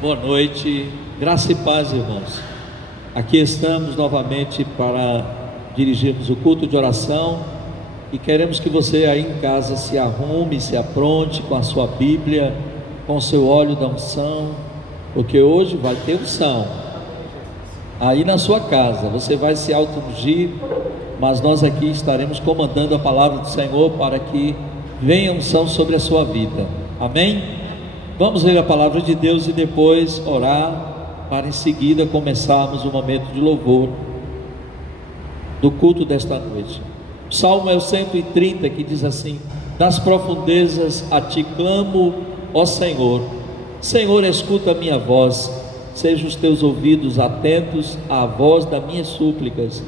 Boa noite, graça e paz, irmãos. Aqui estamos novamente para dirigirmos o culto de oração e queremos que você aí em casa se arrume, se apronte com a sua Bíblia, com o seu óleo da unção, porque hoje vai ter unção. Aí na sua casa você vai se auto-ungir, mas nós aqui estaremos comandando a palavra do Senhor para que venha unção sobre a sua vida. Amém? Vamos ler a palavra de Deus e depois orar, para em seguida começarmos o momento de louvor do culto desta noite. O Salmo é o 130, que diz assim: das profundezas a ti clamo, ó Senhor. Senhor, escuta a minha voz, sejam os teus ouvidos atentos à voz das minhas súplicas.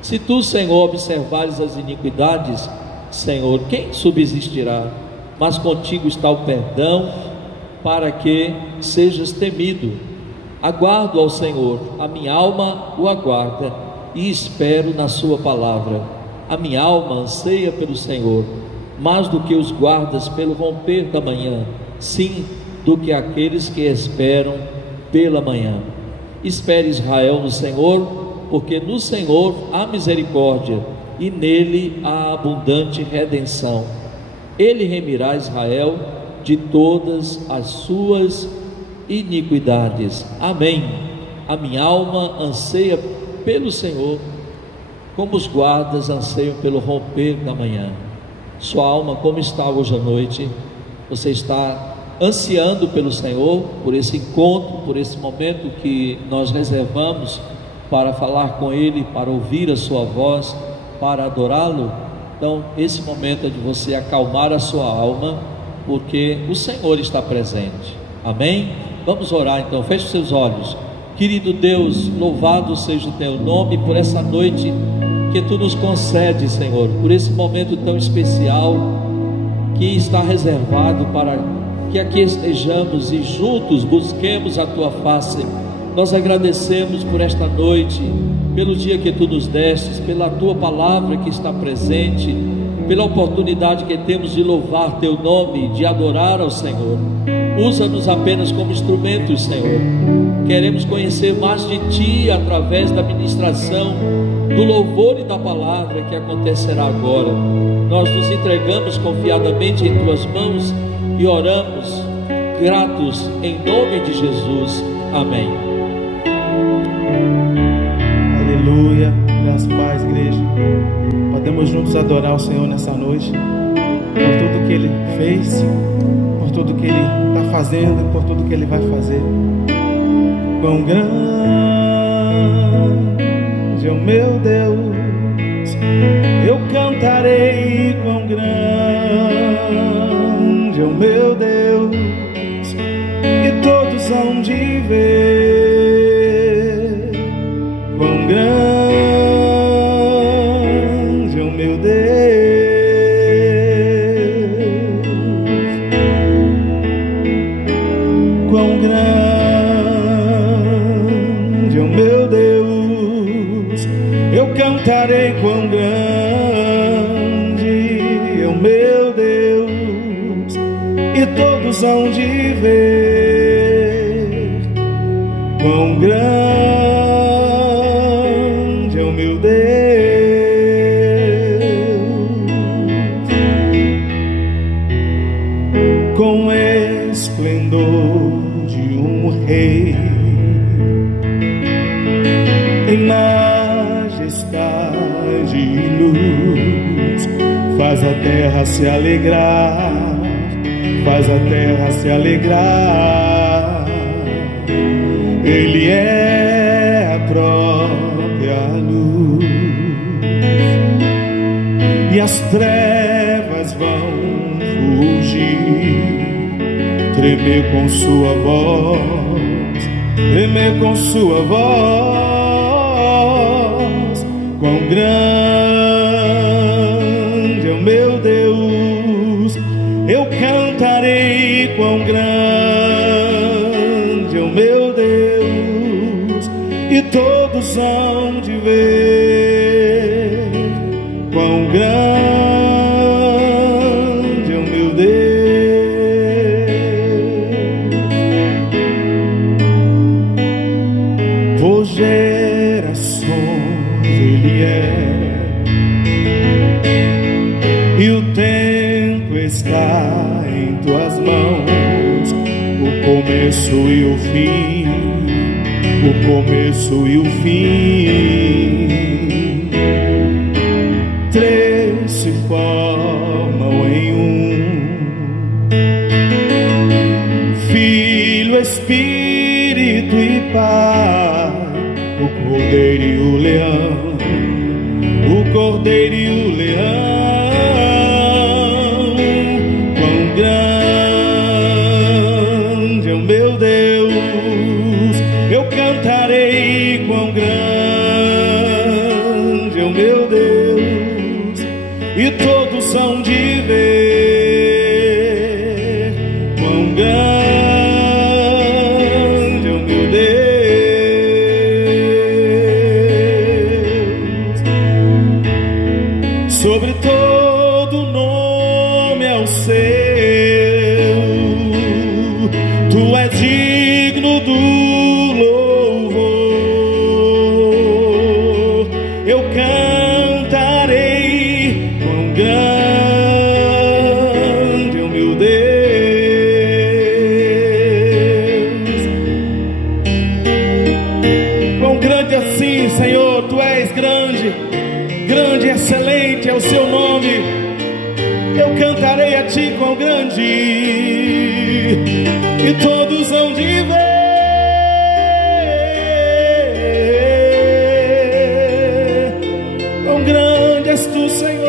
Se tu, Senhor, observares as iniquidades, Senhor, quem subsistirá? Mas contigo está o perdão, para que sejas temido. Aguardo ao Senhor, a minha alma o aguarda, e espero na sua palavra. A minha alma anseia pelo Senhor, mais do que os guardas pelo romper da manhã, sim, do que aqueles que esperam pela manhã. Espere Israel no Senhor, porque no Senhor há misericórdia, e nele há abundante redenção. Ele remirá Israel de todas as suas iniquidades. Amém. A minha alma anseia pelo Senhor, como os guardas anseiam pelo romper da manhã. Sua alma, como está hoje à noite? Você está ansiando pelo Senhor, por esse encontro, por esse momento que nós reservamos para falar com Ele, para ouvir a sua voz, para adorá-lo? Então esse momento é de você acalmar a sua alma, porque o Senhor está presente. Amém? Vamos orar então, feche os seus olhos. Querido Deus, louvado seja o teu nome por essa noite que tu nos concedes, Senhor, por esse momento tão especial que está reservado para que aqui estejamos e juntos busquemos a tua face. Nós agradecemos por esta noite, pelo dia que tu nos destes, pela tua palavra que está presente, pela oportunidade que temos de louvar teu nome, de adorar ao Senhor. Usa-nos apenas como instrumentos, Senhor. Queremos conhecer mais de ti através da ministração, do louvor e da palavra que acontecerá agora. Nós nos entregamos confiadamente em tuas mãos e oramos gratos em nome de Jesus. Amém. Aleluia, graças a paz, igreja. Podemos juntos adorar o Senhor nessa noite, por tudo que Ele fez, por tudo que Ele está fazendo e por tudo que Ele vai fazer. Quão grande é o meu Deus, eu cantarei. Quão grande é o meu Deus, e todos hão de ver. Quão grande cantarei, quão grande é o meu Deus, e todos hão de ver. Quão grande é o meu Deus. Com esplendor de um rei, em majestade e luz, faz a terra se alegrar, faz a terra se alegrar. Ele é a própria luz, e as trevas vão fugir, tremer com sua voz, tremer com sua voz. Quão grande é o meu Deus, eu cantarei. Quão grande é o meu Deus, e todos hão de ver. Quão grande é o meu Deus. começo e o fim, o começo e o fim. Três se formam em um: Filho, Espírito e Pai, o Cordeiro e o Leão, o Cordeiro e o Leão. Quão grande é o meu Deus, eu cantarei. Quão grande é o meu Deus, e todos hão de ver. Quão grande é o meu Deus, sobre todo nome é o seu. Tu és digno do louvor, eu cantarei. Quão grande é o meu Deus, quão grande assim, Senhor, Tu és grande, grande e excelente é o Seu nome. Eu cantarei a Ti, quão grande, e todos hão de ver. Quão grande és Tu, Senhor,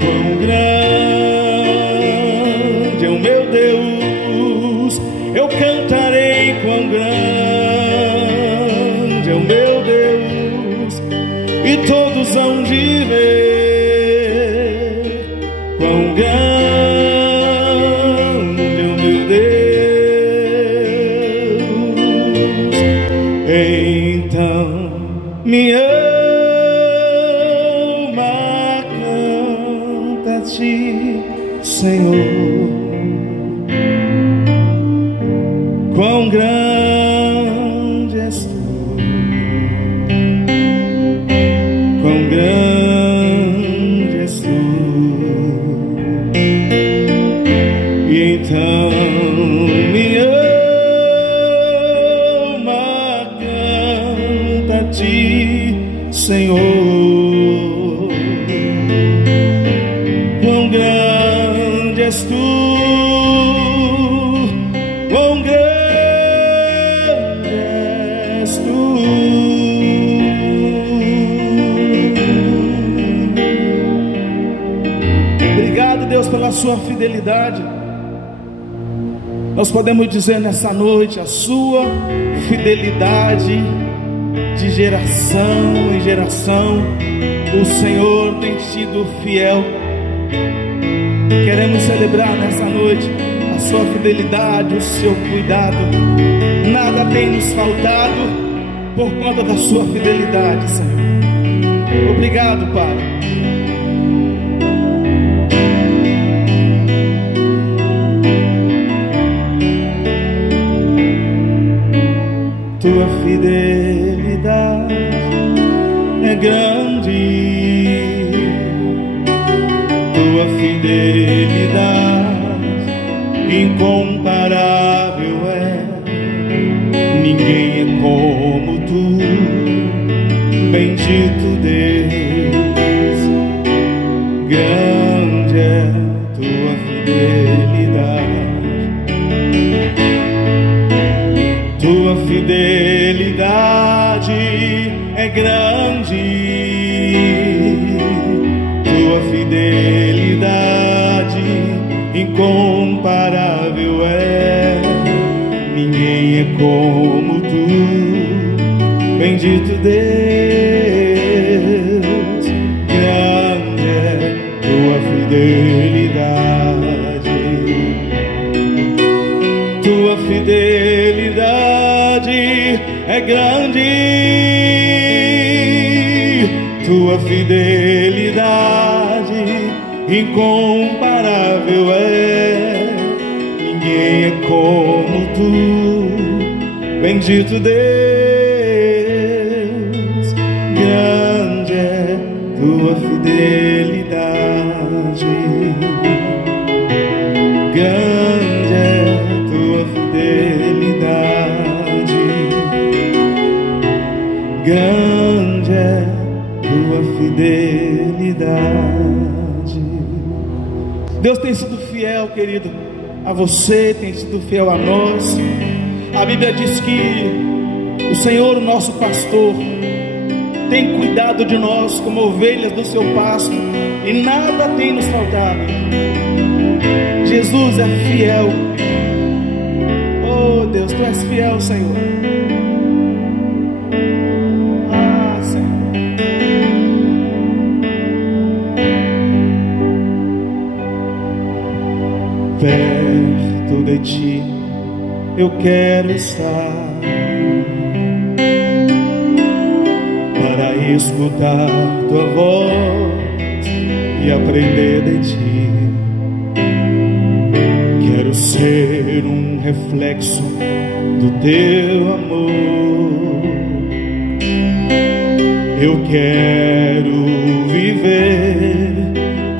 quão grande é o meu Deus, eu cantarei. Quão grande é o meu Deus, e todos hão de ver. Quão grande é o meu Deus. Então minha alma canta a Ti, Senhor. Quão grande és Tu, quão grande és Tu. E então minha alma canta a Ti, Senhor. Quão grande és Tu, quão grande és Tu. Obrigado, Deus, pela Sua fidelidade. Nós podemos dizer nessa noite: a Sua fidelidade de geração em geração, o Senhor tem sido fiel. Queremos celebrar nessa noite a Sua fidelidade, o Seu cuidado. Nada tem nos faltado por conta da Sua fidelidade, Senhor. Obrigado, Pai. Tua fidelidade é grande, Tua fidelidade incomparável é. Ninguém é como Tu, bendito Deus. Grande é Tua fidelidade, Tua fidelidade é grande, Tua fidelidade incomparável é. Ninguém é como Tu, bendito Deus. Grande é Tua fidelidade, Tua fidelidade é grande, Tua fidelidade incomparável é. Ninguém é como Tu, bendito Deus. Grande é Tua fidelidade. grande é tua fidelidade. Deus tem sido fiel, querido, a você, tem sido fiel a nós. A Bíblia diz que o Senhor, o nosso pastor, tem cuidado de nós como ovelhas do seu pasto, e nada tem nos faltado. Jesus é fiel. Oh Deus, tu és fiel, Senhor. Ah, Senhor. Perto de ti eu quero estar, para escutar tua voz e aprender de ti. Quero ser um reflexo do teu amor. Eu quero viver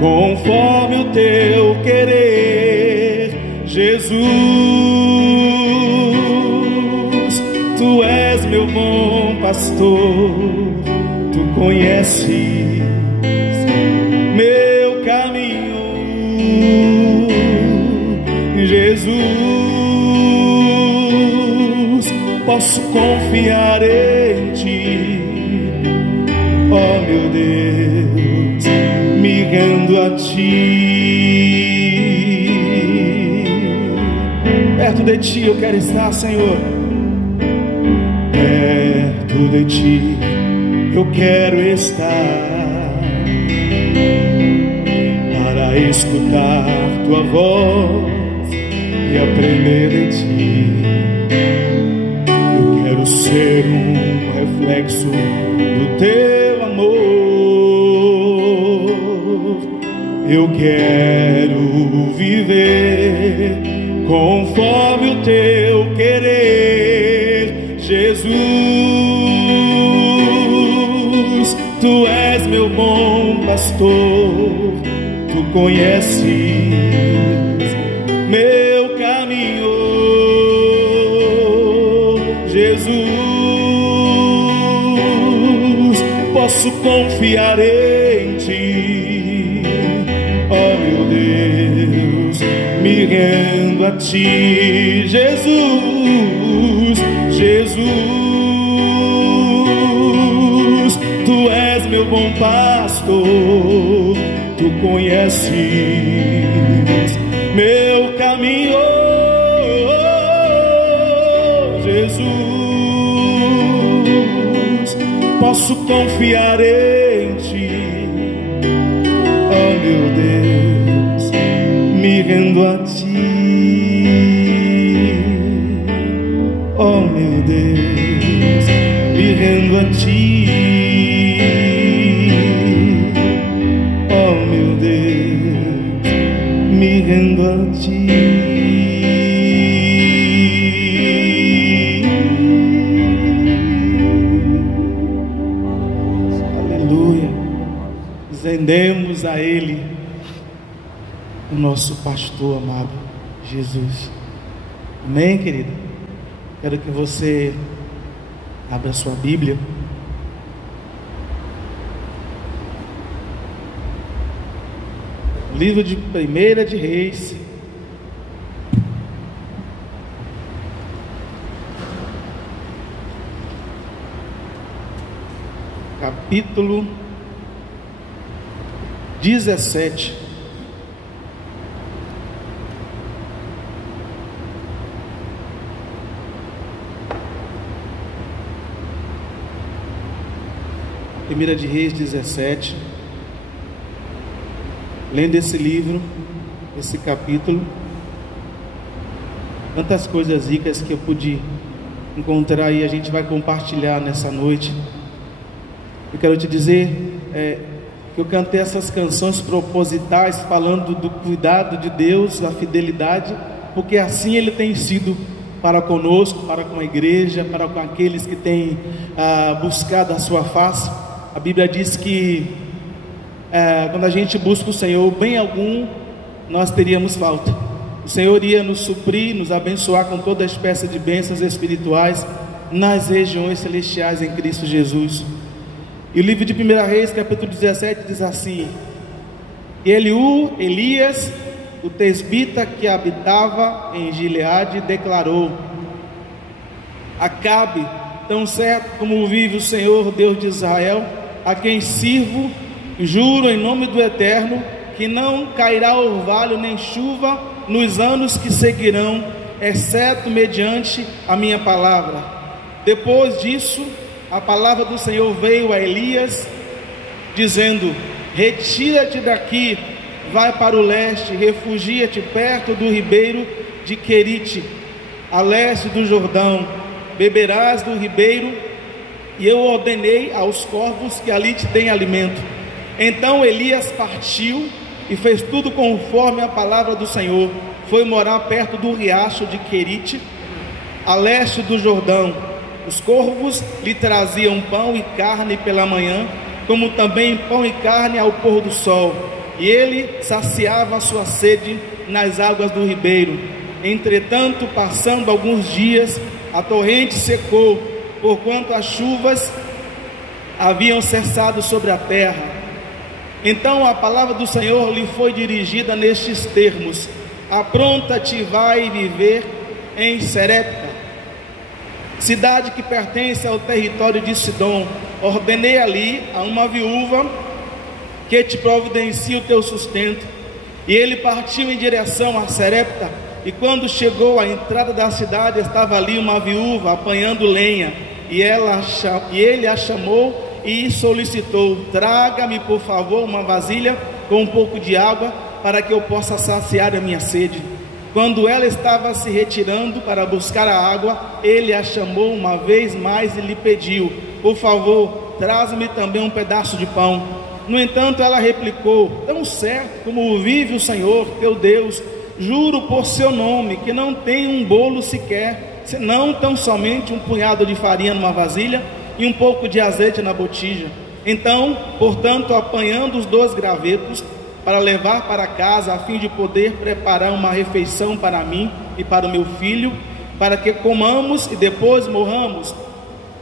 conforme o teu querer, Jesus. Tu és meu bom pastor, tu conheces meu caminho, Jesus. Posso confiar em ti, ó meu Deus, me rendo a ti. Perto de ti eu quero estar, Senhor. Perto de ti eu quero estar, para escutar tua voz e aprender de ti. Eu quero ser um reflexo do teu amor. Eu quero viver conforme o teu querer, Jesus. Tu és meu bom pastor, tu conheces meu caminho, Jesus. Posso confiar em ti, ó meu Deus, me rendo a ti, Jesus, Jesus. Tu és meu bom pastor, tu conheces meu caminho, Jesus. Posso confiar em ti, oh meu Deus, me rendo a ti, oh meu Deus, me rendo a ti, oh meu Deus, me rendo a ti. Aleluia. Rendemos a Ele, o nosso pastor amado, Jesus. Amém, querido? Quero que você abra sua Bíblia. Livro de 1 de Reis, capítulo 17. Primeira de Reis 17. Lendo esse livro, esse capítulo, tantas coisas ricas que eu pude encontrar e a gente vai compartilhar nessa noite. Eu quero te dizer que eu cantei essas canções propositais falando do cuidado de Deus, da fidelidade, porque assim Ele tem sido para conosco, para com a igreja, para com aqueles que têm buscado a sua face. A Bíblia diz que quando a gente busca o Senhor, bem algum nós teríamos falta. O Senhor ia nos suprir, nos abençoar com toda espécie de bênçãos espirituais, nas regiões celestiais em Cristo Jesus. E o livro de 1 Reis, capítulo 17, diz assim: Elias, o tesbita que habitava em Gileade, declarou: Acabe, tão certo como vive o Senhor Deus de Israel, a quem sirvo, juro em nome do Eterno, que não cairá orvalho nem chuva nos anos que seguirão, exceto mediante a minha palavra. Depois disso, a palavra do Senhor veio a Elias, dizendo: retira-te daqui, vai para o leste, refugia-te perto do ribeiro de Querite, a leste do Jordão, beberás do ribeiro, e eu ordenei aos corvos que ali te deem alimento. Então Elias partiu e fez tudo conforme a palavra do Senhor. Foi morar perto do riacho de Querite, a leste do Jordão. Os corvos lhe traziam pão e carne pela manhã, como também pão e carne ao pôr do sol, e ele saciava a sua sede nas águas do ribeiro. Entretanto, passando alguns dias, a torrente secou, porquanto as chuvas haviam cessado sobre a terra. Então a palavra do Senhor lhe foi dirigida nestes termos: apronta-te, vai viver em Serepta, cidade que pertence ao território de Sidom. Ordenei ali a uma viúva que te providencie o teu sustento. E ele partiu em direção a Serepta, e quando chegou à entrada da cidade, estava ali uma viúva apanhando lenha, e ele a chamou e solicitou: traga-me por favor uma vasilha com um pouco de água, para que eu possa saciar a minha sede. Quando ela estava se retirando para buscar a água, ele a chamou uma vez mais e lhe pediu: por favor, traz-me também um pedaço de pão. No entanto, ela replicou: tão certo como vive o Senhor teu Deus, juro por seu nome, que não tem um bolo sequer, senão tão somente um punhado de farinha numa vasilha e um pouco de azeite na botija. Então, portanto, apanhando os 2 gravetos para levar para casa, a fim de poder preparar uma refeição para mim e para o meu filho, para que comamos e depois morramos.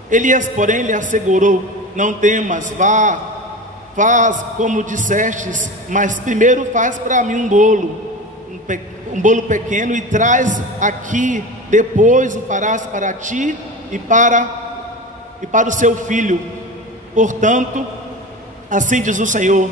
Elias, porém, lhe assegurou: não temas, vá, faz como dissestes, mas primeiro faz para mim um bolo pequeno, e traz aqui, depois o farás para ti e para o seu filho. Portanto, assim diz o Senhor,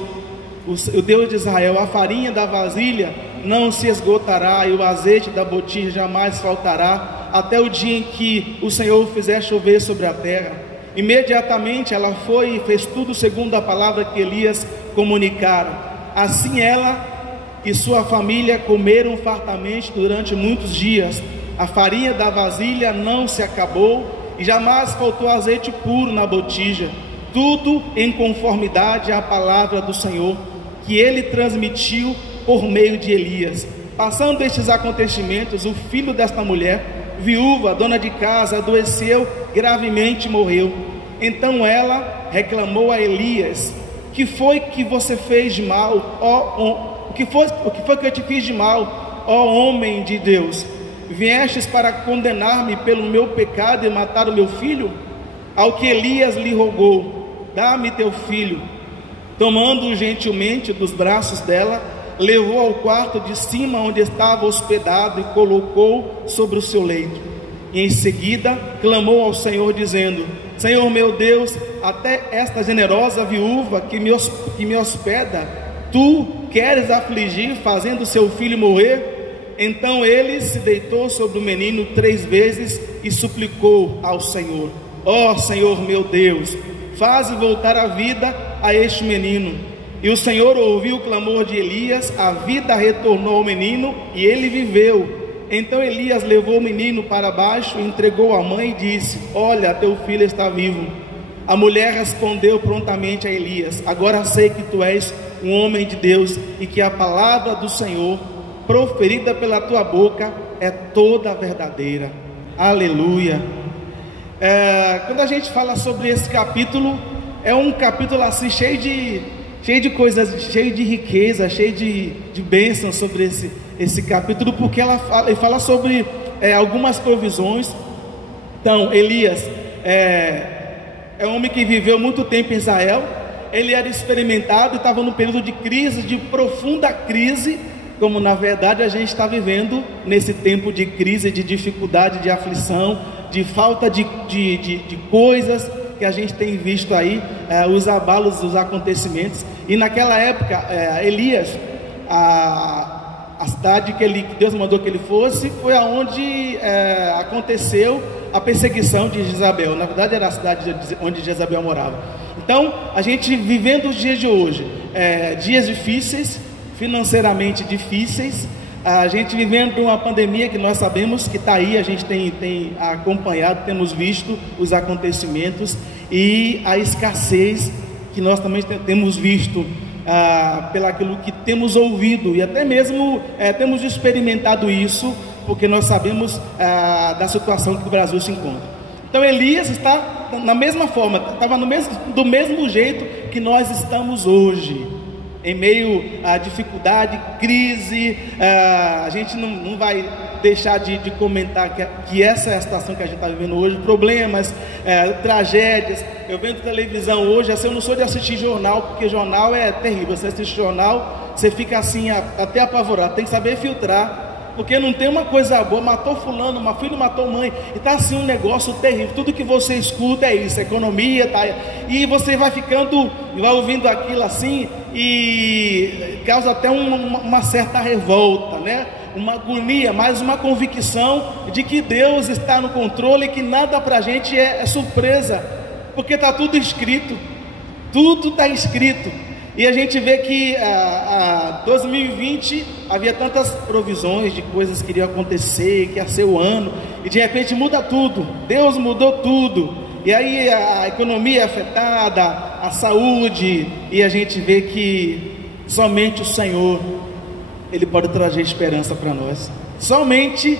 o Deus de Israel: a farinha da vasilha não se esgotará, e o azeite da botija jamais faltará, até o dia em que o Senhor fizer chover sobre a terra. Imediatamente ela foi e fez tudo segundo a palavra que Elias comunicara. Assim ela e sua família comeram fartamente durante muitos dias. A farinha da vasilha não se acabou, e jamais faltou azeite puro na botija, tudo em conformidade à palavra do Senhor, que ele transmitiu por meio de Elias. Passando estes acontecimentos, o filho desta mulher, viúva, dona de casa, adoeceu gravemente e morreu. Então ela reclamou a Elias: que foi que você fez de mal, o que foi que eu te fiz de mal, ó homem de Deus? Viestes para condenar-me pelo meu pecado e matar o meu filho? Ao que Elias lhe rogou: dá-me teu filho. Tomando-o gentilmente dos braços dela, levou ao quarto de cima onde estava hospedado e colocou sobre o seu leito. E em seguida clamou ao Senhor dizendo: Senhor meu Deus, até esta generosa viúva que me hospeda, tu queres afligir, fazendo seu filho morrer? Então ele se deitou sobre o menino 3 vezes e suplicou ao Senhor: ó Senhor meu Deus, faze voltar a vida a este menino. E o Senhor ouviu o clamor de Elias, a vida retornou ao menino e ele viveu. Então Elias levou o menino para baixo, entregou à mãe e disse: olha, teu filho está vivo. A mulher respondeu prontamente a Elias: agora sei que tu és um homem de Deus, e que a palavra do Senhor proferida pela tua boca é toda verdadeira. Aleluia. Quando a gente fala sobre esse capítulo, é um capítulo assim cheio de coisas, cheio de riqueza, cheio de bênçãos sobre esse capítulo, porque ele fala sobre algumas provisões, Então, Elias é um homem que viveu muito tempo em Israel. Ele era experimentado e estava num período de crise, de profunda crise, como na verdade a gente está vivendo nesse tempo de crise, de dificuldade, de aflição, de falta de coisas que a gente tem visto aí, os abalos dos acontecimentos. E naquela época, Elias, a cidade que Deus mandou que ele fosse, foi aonde aconteceu a perseguição de Jezabel. Na verdade era a cidade onde Jezabel morava. Então, a gente vivendo os dias de hoje, dias difíceis, financeiramente difíceis, a gente vivendo uma pandemia que nós sabemos que está aí, a gente tem acompanhado, temos visto os acontecimentos e a escassez que nós também temos visto, pelaquilo que temos ouvido e até mesmo temos experimentado isso, porque nós sabemos da situação que o Brasil se encontra. Então Elias está na mesma forma, estava do mesmo jeito que nós estamos hoje, em meio à dificuldade, crise. A gente não vai deixar de comentar que essa é a situação que a gente está vivendo hoje, problemas, tragédias. Eu vendo televisão hoje, assim, eu não sou de assistir jornal, porque jornal é terrível. Você assiste jornal, você fica assim até apavorado, tem que saber filtrar, porque não tem uma coisa boa, matou fulano, uma filha matou mãe, e está assim um negócio terrível, tudo que você escuta é isso, economia, tá, e você vai ouvindo aquilo assim, e causa até uma certa revolta, né? Uma agonia, mas uma convicção de que Deus está no controle, e que nada para a gente é surpresa, porque está tudo escrito, tudo está escrito. E a gente vê que 2020 havia tantas provisões de coisas que iriam acontecer, que ia ser o ano, e de repente muda tudo, Deus mudou tudo, e aí a economia é afetada, a saúde, e a gente vê que somente o Senhor, Ele pode trazer esperança para nós. Somente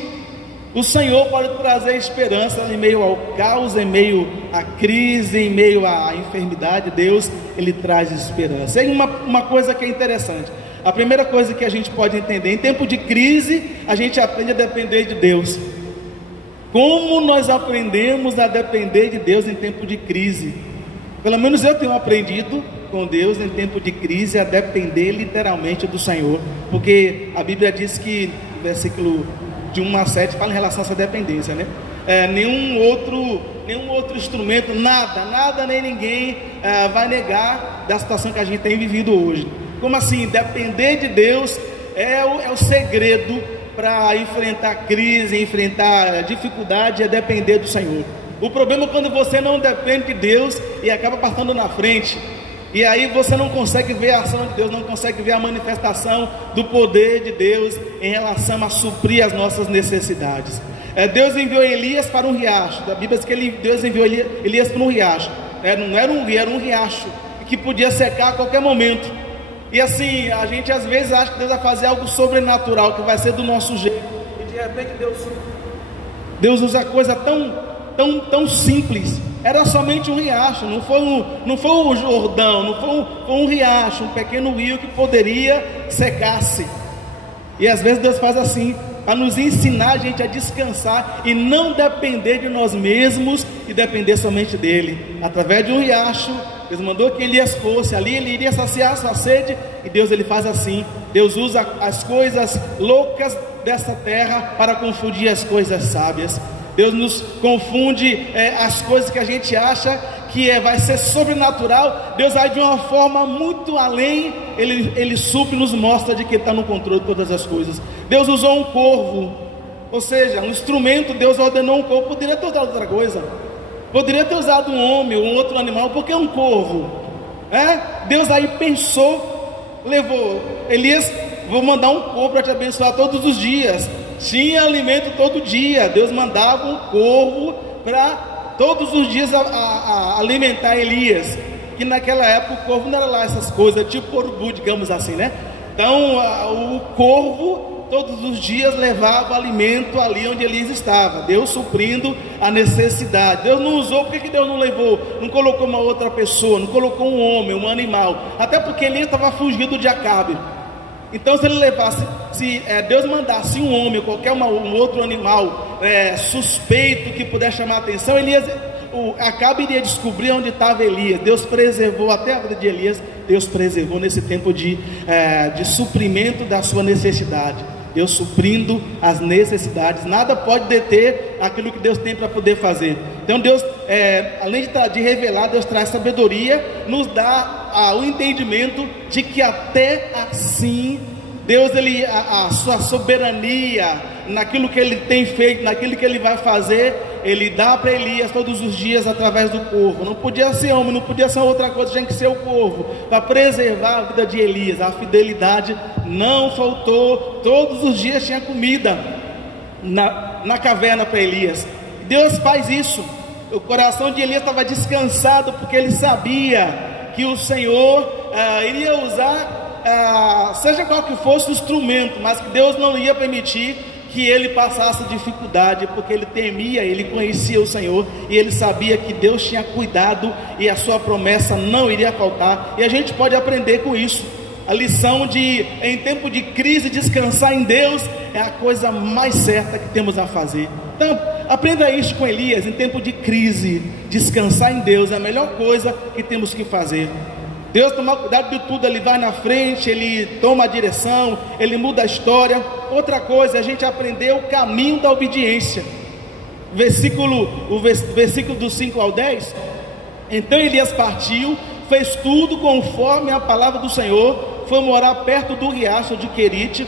o Senhor pode trazer esperança em meio ao caos, em meio à crise, em meio à enfermidade. Deus, Ele traz esperança. E uma coisa que é interessante, a primeira coisa que a gente pode entender, em tempo de crise, a gente aprende a depender de Deus. Como nós aprendemos a depender de Deus em tempo de crise? Pelo menos eu tenho aprendido com Deus em tempo de crise a depender literalmente do Senhor, porque a Bíblia diz que, no versículo de 1 a 7, fala em relação a essa dependência, né? Nenhum outro instrumento, nada nem ninguém vai negar da situação que a gente tem vivido hoje. Como assim? Depender de Deus é o segredo para enfrentar crise, enfrentar dificuldade, é depender do Senhor. O problema é quando você não depende de Deus e acaba passando na frente, e aí você não consegue ver a ação de Deus, não consegue ver a manifestação do poder de Deus em relação a suprir as nossas necessidades. Deus enviou Elias para um riacho. A Bíblia diz que Deus enviou Elias para um riacho. Não era um rio, era um riacho que podia secar a qualquer momento. E assim, a gente às vezes acha que Deus vai fazer algo sobrenatural, que vai ser do nosso jeito, e de repente Deus usa coisa tão simples. Era somente um riacho, não foi um Jordão, não foi um riacho, um pequeno rio que poderia secar-se. E às vezes Deus faz assim, para nos ensinar a gente a descansar e não depender de nós mesmos, e depender somente dele. Através de um riacho, Deus mandou que Elias fosse, ali ele iria saciar a sua sede, e Deus ele faz assim. Deus usa as coisas loucas dessa terra para confundir as coisas sábias. Deus nos confunde as coisas que a gente acha que vai ser sobrenatural. Deus vai de uma forma muito além. Ele supre, nos mostra de que Ele está no controle de todas as coisas. Deus usou um corvo, ou seja, um instrumento. Deus ordenou um corvo. Poderia ter usado outra coisa, poderia ter usado um homem ou um outro animal, porque um corvo, Deus aí pensou, levou Elias, vou mandar um corvo para te abençoar todos os dias. Tinha alimento todo dia. Deus mandava um corvo para todos os dias a alimentar Elias, que naquela época o corvo não era lá essas coisas, tipo urubu, digamos assim, né? Então o corvo todos os dias levava alimento ali onde Elias estava, Deus suprindo a necessidade. Deus não usou, por que Deus não levou, não colocou uma outra pessoa, não colocou um homem, um animal? Até porque Elias estava fugindo de Acabe. Então se ele levasse, se Deus mandasse um homem ou qualquer um outro animal suspeito que pudesse chamar a atenção, Acabe iria descobrir onde estava Elias. Deus preservou até a vida de Elias. Deus preservou nesse tempo de suprimento da sua necessidade. Deus suprindo as necessidades. Nada pode deter aquilo que Deus tem para poder fazer. Então Deus, além de revelar, Deus traz sabedoria, nos dá o entendimento de que até assim Deus, a sua soberania naquilo que Ele tem feito, naquilo que Ele vai fazer, Ele dá para Elias todos os dias através do corvo. Não podia ser homem, não podia ser outra coisa, tinha que ser o corvo, para preservar a vida de Elias. A fidelidade não faltou, todos os dias tinha comida na caverna para Elias. Deus faz isso. O coração de Elias estava descansado, porque ele sabia que o Senhor iria usar, seja qual que fosse o instrumento, mas que Deus não ia permitir que ele passasse dificuldade, porque ele temia, ele conhecia o Senhor, e ele sabia que Deus tinha cuidado, e a sua promessa não iria faltar. E a gente pode aprender com isso, a lição de, em tempo de crise, descansar em Deus é a coisa mais certa que temos a fazer. Então, aprenda isso com Elias. Em tempo de crise, descansar em Deus é a melhor coisa que temos que fazer. Deus toma cuidado de tudo, Ele vai na frente, Ele toma a direção, Ele muda a história. Outra coisa, a gente aprendeu o caminho da obediência. O versículo do 5 ao 10. Então Elias partiu, fez tudo conforme a palavra do Senhor, foi morar perto do riacho de Querite,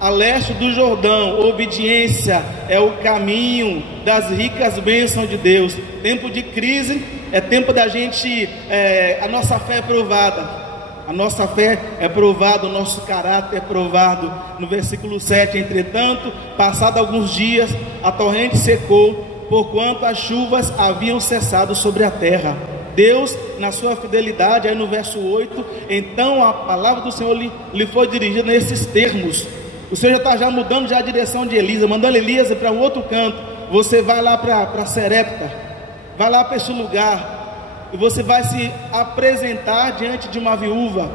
a leste do Jordão. Obediência é o caminho das ricas bênçãos de Deus. Tempo de crise é tempo da gente, a nossa fé é provada. A nossa fé é provada, o nosso caráter é provado. No versículo 7, entretanto, passado alguns dias, a torrente secou, porquanto as chuvas haviam cessado sobre a terra. Deus, na sua fidelidade, aí no verso 8, então a palavra do Senhor lhe foi dirigida nesses termos. O Senhor já está mudando a direção de Elisa, mandando Elisa para um outro canto. Você vai lá para Serepta, vai lá para esse lugar, e você vai se apresentar diante de uma viúva.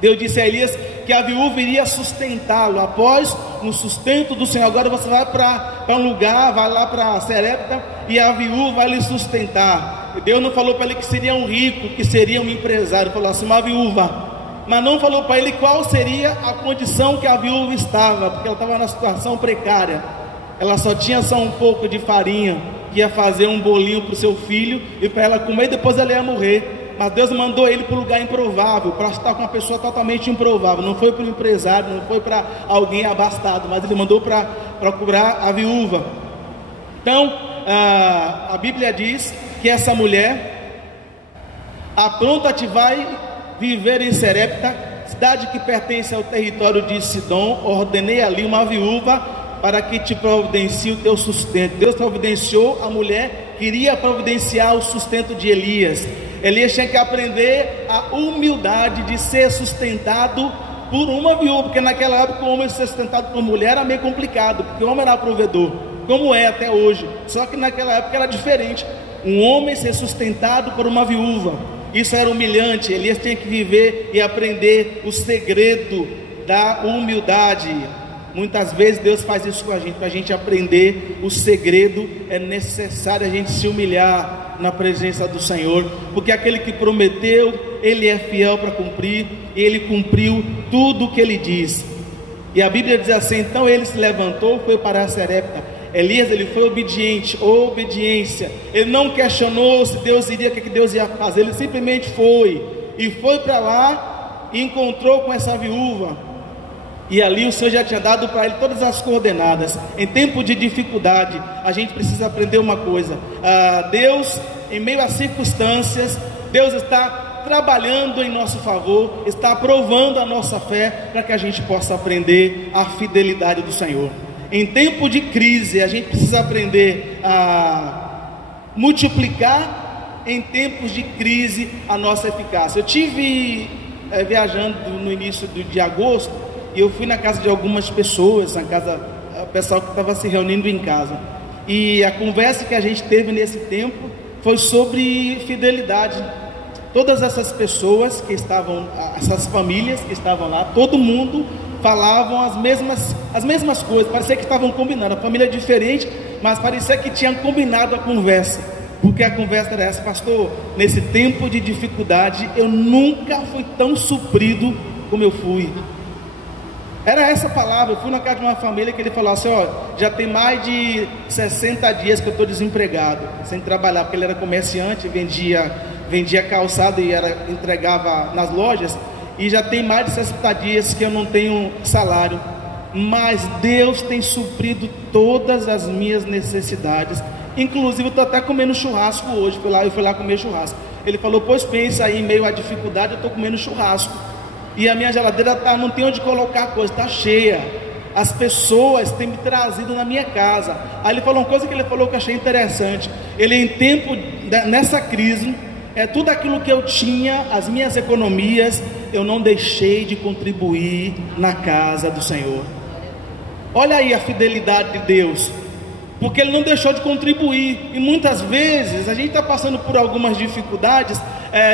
Deus disse a Elias que a viúva iria sustentá-lo. Após o sustento do Senhor, agora você vai para um lugar, vai lá para Serepta, e a viúva vai lhe sustentar. Deus não falou para ele que seria um rico, que seria um empresário, falou assim, uma viúva. Mas não falou para ele qual seria a condição que a viúva estava, porque ela estava numa situação precária. Ela só tinha um pouco de farinha, que ia fazer um bolinho para o seu filho e para ela comer, e depois ela ia morrer. Mas Deus mandou ele para um lugar improvável, para estar com uma pessoa totalmente improvável. Não foi para um empresário, não foi para alguém abastado, mas ele mandou para procurar a viúva. Então a Bíblia diz que essa mulher apronta-te, vai viver em Serepta, cidade que pertence ao território de Sidom. Ordenei ali uma viúva para que te providencie o teu sustento. Deus providenciou a mulher, queria providenciar o sustento de Elias. Elias tinha que aprender a humildade de ser sustentado por uma viúva, porque naquela época o homem ser sustentado por mulher era meio complicado, porque o homem era provedor, como é até hoje, só que naquela época era diferente. Um homem ser sustentado por uma viúva, isso era humilhante. Elias tinha que viver e aprender o segredo da humildade. Muitas vezes Deus faz isso com a gente, para a gente aprender o segredo. É necessário a gente se humilhar na presença do Senhor, porque aquele que prometeu, Ele é fiel para cumprir, e Ele cumpriu tudo o que Ele diz. E a Bíblia diz assim, então ele se levantou, foi para Serepta. Elias, ele foi obediente, obediência. Ele não questionou se Deus iria, o que Deus ia fazer. Ele simplesmente foi, e foi para lá, e encontrou com essa viúva. E ali o Senhor já tinha dado para ele todas as coordenadas. Em tempo de dificuldade, a gente precisa aprender uma coisa. Deus, em meio às circunstâncias, Deus está trabalhando em nosso favor, está aprovando a nossa fé, para que a gente possa aprender a fidelidade do Senhor. Em tempo de crise, a gente precisa aprender a multiplicar em tempos de crise a nossa eficácia. Eu tive viajando no início de agosto, e eu fui na casa de algumas pessoas, o pessoal que estava se reunindo em casa, e a conversa que a gente teve nesse tempo foi sobre fidelidade. Todas essas pessoas que estavam, essas famílias que estavam lá, todo mundo falavam as mesmas coisas, parecia que estavam combinando. A família é diferente, mas parecia que tinha combinado a conversa, porque a conversa era essa: pastor, nesse tempo de dificuldade eu nunca fui tão suprido como eu fui. Era essa palavra. Eu fui na casa de uma família que ele falou assim: ó, já tem mais de 60 dias que eu estou desempregado, sem trabalhar, porque ele era comerciante, vendia calçado e entregava nas lojas, e já tem mais de 60 dias que eu não tenho salário, mas Deus tem suprido todas as minhas necessidades. Inclusive eu estou até comendo churrasco hoje. Eu fui lá comer churrasco. Ele falou: pois pensa aí, em meio à dificuldade eu estou comendo churrasco, e a minha geladeira não tem onde colocar coisa, está cheia. As pessoas têm me trazido na minha casa. Aí ele falou uma coisa que ele falou que eu achei interessante. Ele, em tempo, nessa crise, tudo aquilo que eu tinha, as minhas economias, eu não deixei de contribuir na casa do Senhor. Olha aí a fidelidade de Deus, porque Ele não deixou de contribuir. E muitas vezes a gente está passando por algumas dificuldades,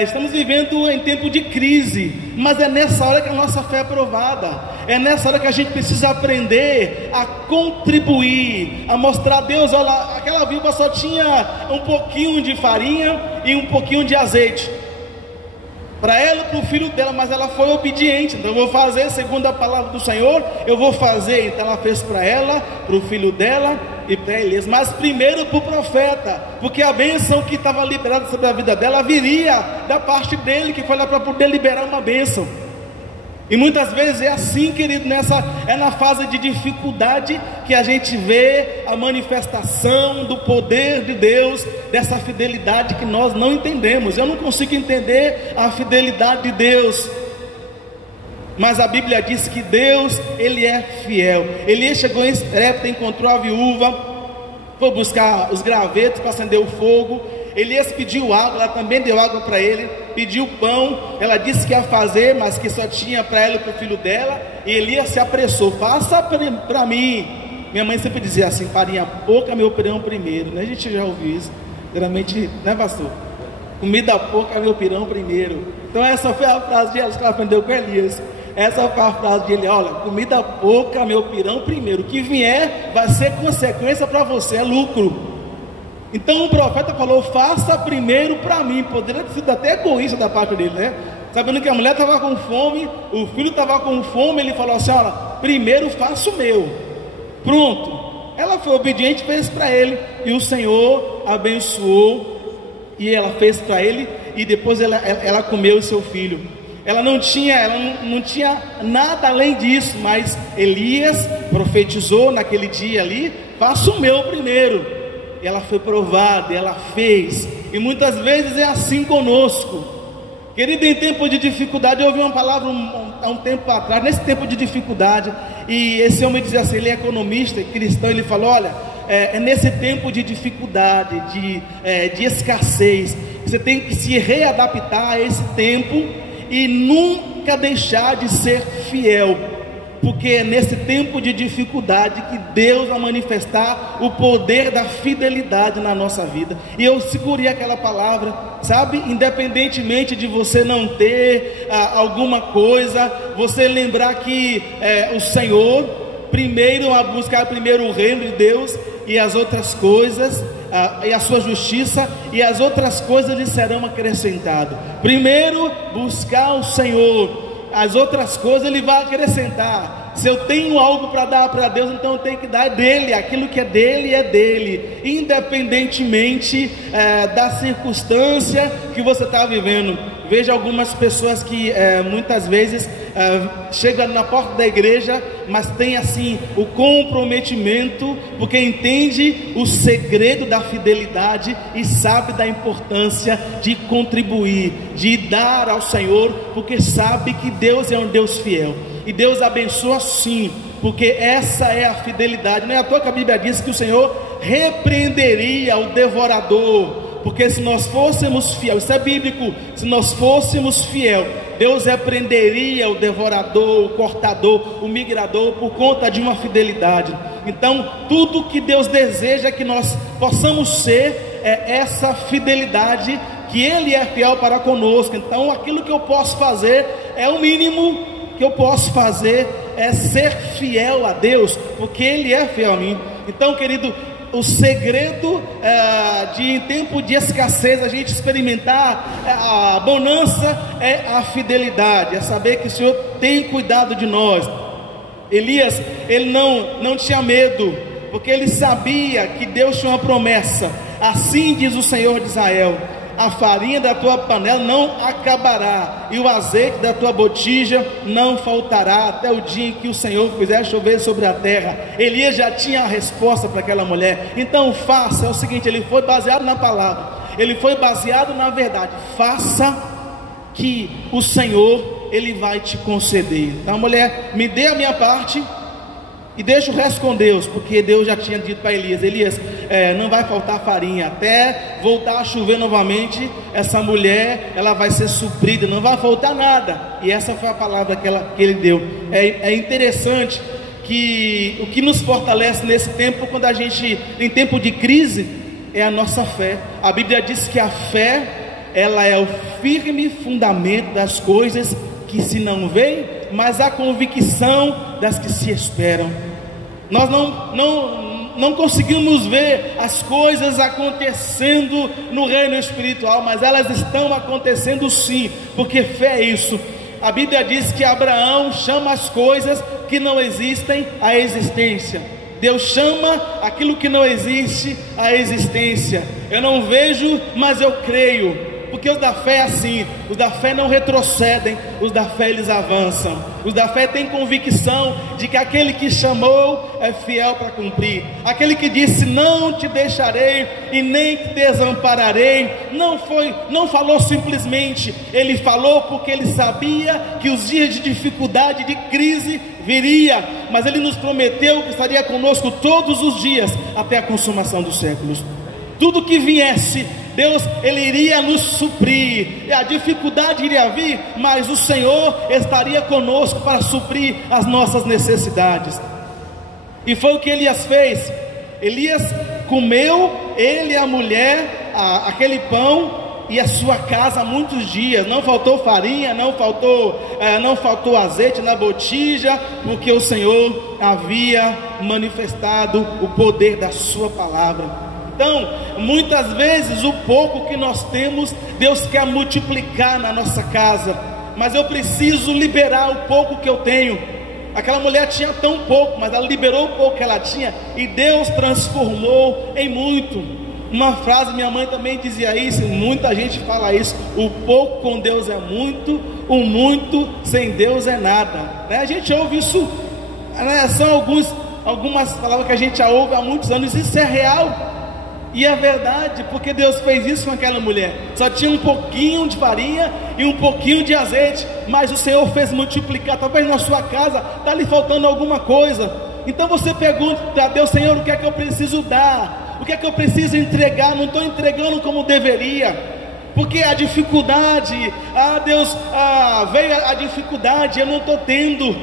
estamos vivendo em tempo de crise, mas é nessa hora que a nossa fé é provada, é nessa hora que a gente precisa aprender a contribuir, a mostrar a Deus: olha, aquela viúva só tinha um pouquinho de farinha e um pouquinho de azeite para ela e para o filho dela, mas ela foi obediente. Então eu vou fazer segundo a palavra do Senhor, eu vou fazer. Então ela fez para ela, para o filho dela e para Elias, mas primeiro para o profeta, porque a bênção que estava liberada sobre a vida dela viria da parte dele, que foi lá para poder liberar uma bênção. E muitas vezes é assim, querido, é na fase de dificuldade que a gente vê a manifestação do poder de Deus, dessa fidelidade que nós não entendemos. Eu não consigo entender a fidelidade de Deus, mas a Bíblia diz que Deus, Ele é fiel. Elias chegou em Sarepta, encontrou a viúva, foi buscar os gravetos para acender o fogo. Elias pediu água, ela também deu água para ele. Pediu pão, ela disse que ia fazer, mas que só tinha para ela e para o filho dela. E Elias se apressou: faça para mim. Minha mãe sempre dizia assim: farinha pouca, meu pirão primeiro, né? A gente já ouviu isso, geralmente, né, pastor? Comida pouca, meu pirão primeiro. Então essa foi a frase de Elias que ela aprendeu com Elias. Essa foi a frase de ele: olha, comida pouca, meu pirão primeiro. O que vier vai ser consequência para você, é lucro. Então o profeta falou: faça primeiro para mim. Poderia ter sido até egoísta da parte dele, né? Sabendo que a mulher estava com fome, o filho estava com fome, ele falou assim: olha, primeiro faça o meu. Pronto. Ela foi obediente, fez para ele, e o Senhor abençoou, e ela fez para ele, e depois ela comeu o seu filho. Ela não tinha nada além disso, mas Elias profetizou naquele dia ali: faça o meu primeiro. E ela foi provada, ela fez. E muitas vezes é assim conosco, querido. Em tempo de dificuldade, eu ouvi uma palavra há um tempo atrás, nesse tempo de dificuldade, e esse homem dizia assim, ele é economista, cristão, ele falou: olha, é nesse tempo de dificuldade, de escassez, você tem que se readaptar a esse tempo e nunca deixar de ser fiel, porque é nesse tempo de dificuldade que Deus vai manifestar o poder da fidelidade na nossa vida. E eu segurei aquela palavra, sabe? Independentemente de você não ter alguma coisa, você lembrar que o Senhor, primeiro a buscar primeiro o reino de Deus e as outras coisas, e a sua justiça, e as outras coisas lhe serão acrescentadas. Primeiro buscar o Senhor, as outras coisas Ele vai acrescentar. Se eu tenho algo para dar para Deus, então eu tenho que dar dele. Aquilo que é dele, independentemente da circunstância que você está vivendo. Veja algumas pessoas que muitas vezes chegam na porta da igreja, mas tem assim o comprometimento, porque entende o segredo da fidelidade e sabe da importância de contribuir, de dar ao Senhor, porque sabe que Deus é um Deus fiel. E Deus abençoa sim, porque essa é a fidelidade. Não é à toa que a Bíblia diz que o Senhor repreenderia o devorador, porque se nós fôssemos fiéis, isso é bíblico, se nós fôssemos fiéis, Deus repreenderia o devorador, o cortador, o migrador, por conta de uma fidelidade. Então tudo que Deus deseja é que nós possamos ser essa fidelidade, que Ele é fiel para conosco. Então aquilo que eu posso fazer, o mínimo que eu posso fazer é ser fiel a Deus, porque Ele é fiel a mim. Então, querido, o segredo de em tempo de escassez a gente experimentar a bonança é a fidelidade, é saber que o Senhor tem cuidado de nós. Elias, ele não tinha medo, porque ele sabia que Deus tinha uma promessa. Assim diz o Senhor de Israel: a farinha da tua panela não acabará, e o azeite da tua botija não faltará, até o dia em que o Senhor fizer chover sobre a terra. Elias já tinha a resposta para aquela mulher. Então faça, é o seguinte, ele foi baseado na palavra, ele foi baseado na verdade. Faça que o Senhor, ele vai te conceder. Então a mulher: me dê a minha parte e deixa o resto com Deus, porque Deus já tinha dito para Elias: Elias, não vai faltar farinha, até voltar a chover novamente, essa mulher, ela vai ser suprida, não vai faltar nada. E essa foi a palavra que ele deu. É interessante que o que nos fortalece nesse tempo, quando a gente, em tempo de crise, é a nossa fé. A Bíblia diz que a fé, ela é o firme fundamento das coisas que se não veem, mas a convicção das que se esperam. Nós não conseguimos ver as coisas acontecendo no reino espiritual, mas elas estão acontecendo sim, porque fé é isso. A Bíblia diz que Abraão chama as coisas que não existem à existência. Deus chama aquilo que não existe à existência. Eu não vejo, mas eu creio. Porque os da fé é assim, os da fé não retrocedem, os da fé eles avançam. Os da fé têm convicção de que aquele que chamou é fiel para cumprir. Aquele que disse: não te deixarei e nem te desampararei, não falou simplesmente, ele falou porque ele sabia que os dias de dificuldade, de crise viria, mas ele nos prometeu que estaria conosco todos os dias até a consumação dos séculos. Tudo que viesse, Deus, ele iria nos suprir. E a dificuldade iria vir, mas o Senhor estaria conosco para suprir as nossas necessidades. E foi o que Elias fez. Elias comeu, ele e a mulher, aquele pão e a sua casa há muitos dias. Não faltou farinha, não faltou azeite na botija, porque o Senhor havia manifestado o poder da sua palavra. Então, muitas vezes o pouco que nós temos, Deus quer multiplicar na nossa casa, mas eu preciso liberar o pouco que eu tenho. Aquela mulher tinha tão pouco, mas ela liberou o pouco que ela tinha, e Deus transformou em muito. Uma frase, minha mãe também dizia isso, muita gente fala isso: o pouco com Deus é muito, o muito sem Deus é nada, né? A gente ouve isso, né? São algumas palavras que a gente já ouve há muitos anos. Isso é real. E é verdade, porque Deus fez isso com aquela mulher. Só tinha um pouquinho de farinha e um pouquinho de azeite, mas o Senhor fez multiplicar. Talvez na sua casa está lhe faltando alguma coisa. Então você pergunta a Deus: Senhor, o que é que eu preciso dar? O que é que eu preciso entregar? Não estou entregando como deveria, porque a dificuldade, Deus, veio a dificuldade, eu não estou tendo.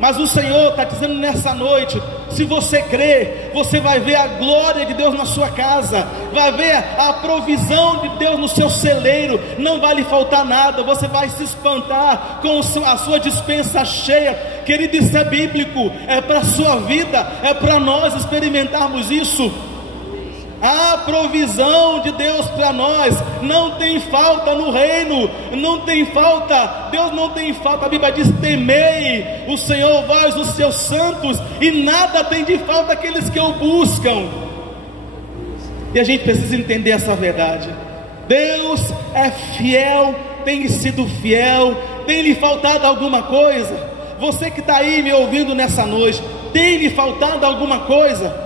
Mas o Senhor está dizendo nessa noite: se você crer, você vai ver a glória de Deus na sua casa, vai ver a provisão de Deus no seu celeiro, não vai lhe faltar nada, você vai se espantar com a sua despensa cheia. Querido, isso é bíblico, é para a sua vida, é para nós experimentarmos isso. A provisão de Deus para nós, não tem falta no reino, não tem falta, Deus não tem falta. A Bíblia diz: temei o Senhor, vós os seus santos, e nada tem de falta aqueles que o buscam. E a gente precisa entender essa verdade. Deus é fiel, tem sido fiel. Tem lhe faltado alguma coisa? Você que está aí me ouvindo nessa noite, tem lhe faltado alguma coisa?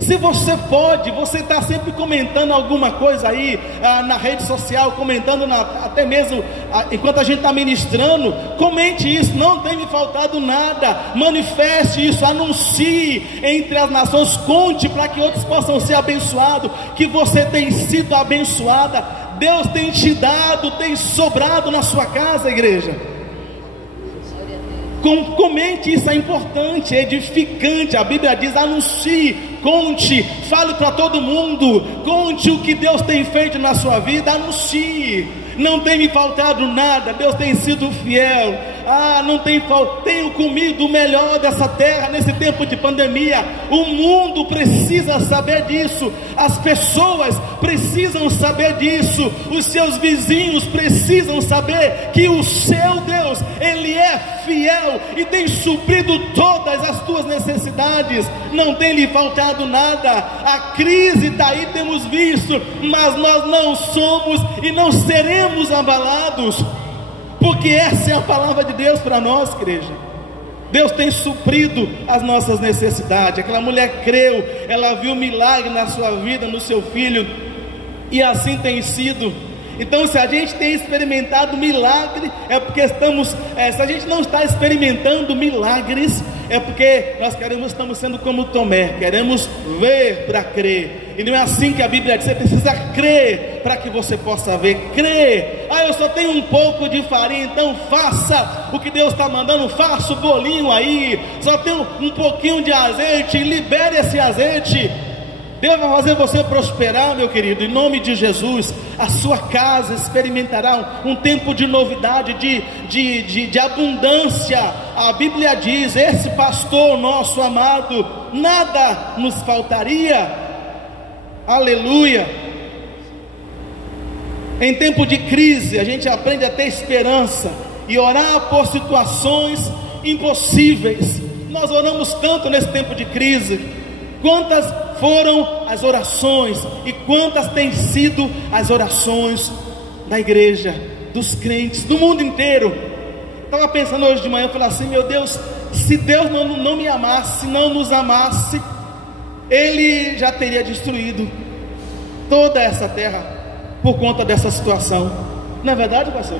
Se você pode, você está sempre comentando alguma coisa aí na rede social, comentando até mesmo enquanto a gente está ministrando, comente isso: não tem me faltado nada. Manifeste isso, anuncie entre as nações, conte para que outros possam ser abençoados, que você tem sido abençoada. Deus tem te dado, tem sobrado na sua casa, igreja. Comente isso, é importante, é edificante. A Bíblia diz: anuncie, conte, fale para todo mundo, conte o que Deus tem feito na sua vida, anuncie. Não tem me faltado nada, Deus tem sido fiel. não tenho comido o melhor dessa terra nesse tempo de pandemia. O mundo precisa saber disso, as pessoas precisam saber disso, os seus vizinhos precisam saber que o seu Deus, Ele é fiel e tem suprido todas as tuas necessidades, não tem lhe faltado nada. A crise está aí, temos visto, mas nós não somos e não seremos abalados, porque essa é a palavra de Deus para nós, igreja. Deus tem suprido as nossas necessidades. Aquela mulher creu, ela viu milagre na sua vida, no seu filho, e assim tem sido. Então, se a gente tem experimentado milagre, é porque se a gente não está experimentando milagres, é porque nós estamos sendo como Tomé, queremos ver para crer. E não é assim que a Bíblia diz. Você precisa crer para que você possa ver. Crer. Eu só tenho um pouco de farinha, então faça o que Deus está mandando, faça o bolinho aí. Só tenho um pouquinho de azeite, libere esse azeite. Deus vai fazer você prosperar, meu querido, em nome de Jesus. A sua casa experimentará um tempo de novidade, de abundância. A Bíblia diz: esse pastor nosso amado, nada nos faltaria. Aleluia. Em tempo de crise, a gente aprende a ter esperança e orar por situações impossíveis. Nós oramos tanto nesse tempo de crise. Quantas foram as orações e quantas têm sido as orações da igreja, dos crentes, do mundo inteiro. Estava pensando hoje de manhã, eu falei assim: meu Deus, se Deus não me amasse, não nos amasse, Ele já teria destruído toda essa terra por conta dessa situação. Não é verdade, pastor?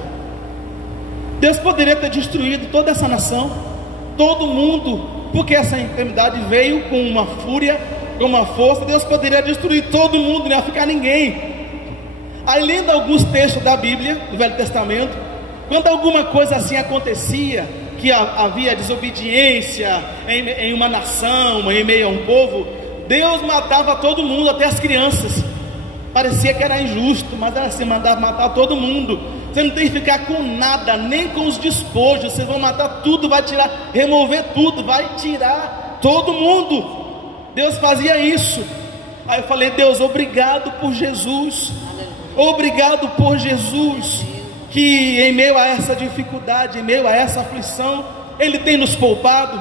Deus poderia ter destruído toda essa nação, todo mundo, porque essa enfermidade veio com uma fúria, com uma força. Deus poderia destruir todo mundo, não ia ficar ninguém. Aí, lendo alguns textos da Bíblia, do Velho Testamento, quando alguma coisa assim acontecia, que havia desobediência em uma nação, em meio a um povo, Deus matava todo mundo, até as crianças. Parecia que era injusto, mas era assim, mandava matar todo mundo. Você não tem que ficar com nada, nem com os despojos. Vocês vão matar tudo, vai tirar, remover tudo, vai tirar todo mundo. Deus fazia isso. Aí eu falei: Deus, obrigado por Jesus. Obrigado por Jesus, que em meio a essa dificuldade, em meio a essa aflição, Ele tem nos poupado,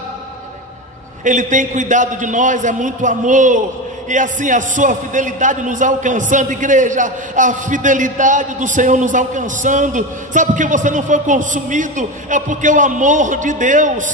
Ele tem cuidado de nós. É muito amor. E assim a sua fidelidade nos alcançando, igreja, a fidelidade do Senhor nos alcançando. Sabe por que você não foi consumido? É porque o amor de Deus,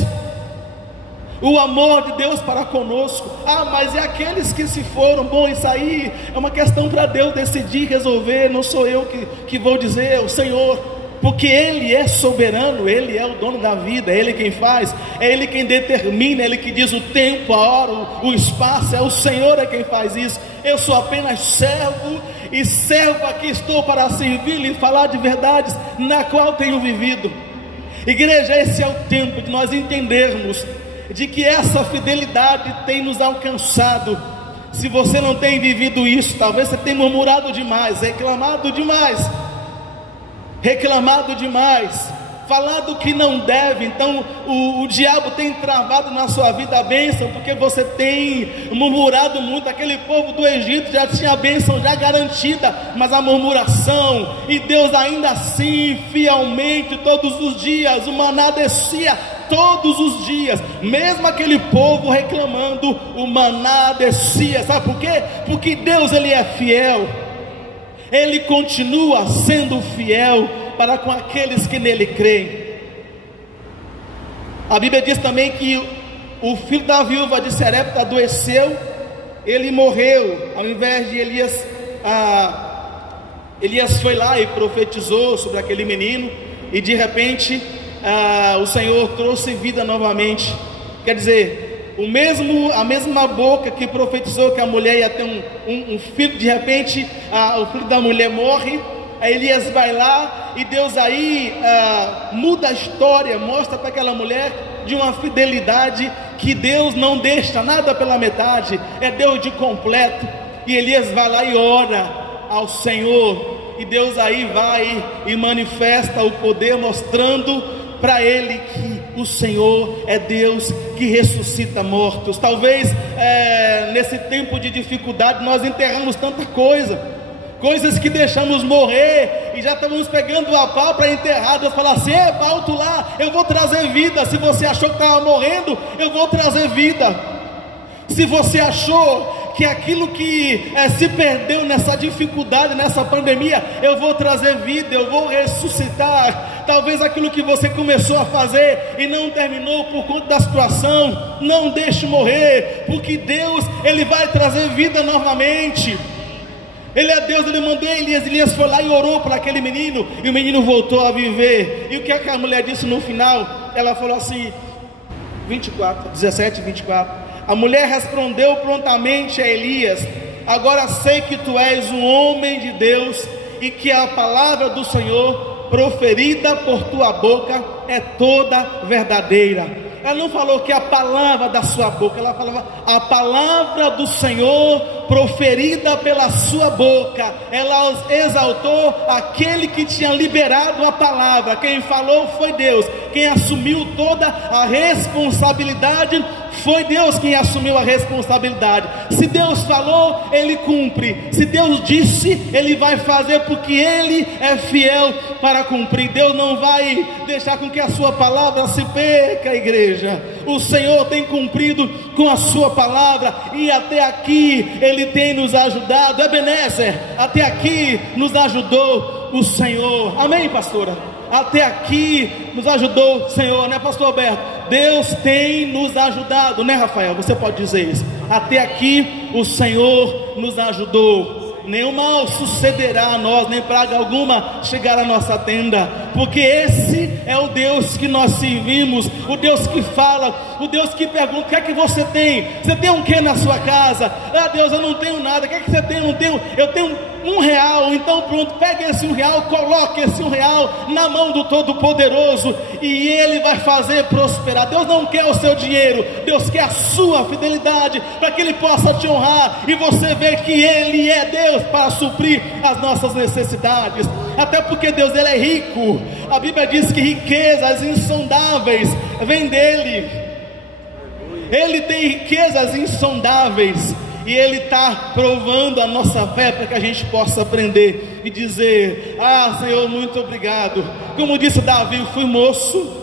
o amor de Deus para conosco. Mas é aqueles que se foram. Bom, isso aí é uma questão para Deus decidir, resolver. Não sou eu que vou dizer, é o Senhor. Porque Ele é soberano, Ele é o dono da vida, é Ele quem faz, é Ele quem determina, é Ele que diz o tempo, a hora, o espaço. É o Senhor é quem faz isso. Eu sou apenas servo, e servo aqui estou para servir-lhe e falar de verdades na qual tenho vivido. Igreja, esse é o tempo de nós entendermos de que essa fidelidade tem nos alcançado. Se você não tem vivido isso, talvez você tenha murmurado demais, reclamado demais, falado que não deve. Então o diabo tem travado na sua vida a bênção, porque você tem murmurado muito. Aquele povo do Egito já tinha a bênção já garantida, mas a murmuração, e Deus ainda assim, fielmente, todos os dias, o maná descia todos os dias, mesmo aquele povo reclamando, o maná descia. Sabe por quê? Porque Deus, Ele é fiel, Ele continua sendo fiel para com aqueles que nele creem. A Bíblia diz também que o filho da viúva de Serepta adoeceu, ele morreu. Ao invés de Elias, Elias foi lá e profetizou sobre aquele menino, e de repente o Senhor trouxe vida novamente. Quer dizer, a mesma boca que profetizou que a mulher ia ter um filho, de repente o filho da mulher morre. Aí Elias vai lá, e Deus aí muda a história, mostra para aquela mulher de uma fidelidade, que Deus não deixa nada pela metade, é Deus de completo. E Elias vai lá e ora ao Senhor, e Deus aí vai e manifesta o poder, mostrando para ele que o Senhor é Deus que ressuscita mortos. Talvez nesse tempo de dificuldade nós enterramos tanta coisas que deixamos morrer e já estamos pegando a pau para enterrar. Deus fala assim: alto lá, eu vou trazer vida. Se você achou que estava morrendo, eu vou trazer vida. Se você achou que aquilo que se perdeu nessa dificuldade, nessa pandemia, eu vou trazer vida, eu vou ressuscitar. Talvez aquilo que você começou a fazer e não terminou por conta da situação, não deixe morrer, porque Deus, Ele vai trazer vida novamente. Ele é Deus. Ele mandou Elias foi lá e orou para aquele menino, e o menino voltou a viver. E o que a mulher disse no final? Ela falou assim, 17, 24: a mulher respondeu prontamente a Elias: agora sei que tu és um homem de Deus, e que a palavra do Senhor proferida por tua boca é toda verdadeira. Ela não falou que a palavra da sua boca, ela falava a palavra do Senhor proferida pela sua boca. Ela exaltou aquele que tinha liberado a palavra. Quem falou foi Deus. Quem assumiu toda a responsabilidade foi Deus quem assumiu a responsabilidade. Se Deus falou, Ele cumpre. Se Deus disse, Ele vai fazer, porque Ele é fiel para cumprir. Deus não vai deixar com que a sua palavra se perca, igreja. O Senhor tem cumprido com a sua palavra, e até aqui Ele tem nos ajudado. Ebenezer, até aqui nos ajudou o Senhor. Amém, pastora? Até aqui nos ajudou o Senhor, né, pastor Alberto? Deus tem nos ajudado, né, Rafael? Você pode dizer isso. Até aqui o Senhor nos ajudou. Nenhum mal sucederá a nós, nem praga alguma chegará à nossa tenda, porque esse é o Deus que nós servimos, o Deus que fala, o Deus que pergunta: o que é que você tem? Você tem um que na sua casa? Ah, Deus, eu não tenho nada. O que é que você tem? Eu não tenho. Eu tenho R$1. Então pronto, pegue esse R$1, coloque esse R$1 na mão do Todo-Poderoso, e Ele vai fazer prosperar. Deus não quer o seu dinheiro, Deus quer a sua fidelidade, para que Ele possa te honrar, e você vê que Ele é Deus para suprir as nossas necessidades. Até porque Deus, Ele é rico. A Bíblia diz que riquezas insondáveis vêm dEle. Ele tem riquezas insondáveis, e Ele está provando a nossa fé, para que a gente possa aprender e dizer: ah, Senhor, muito obrigado. Como disse Davi: fui moço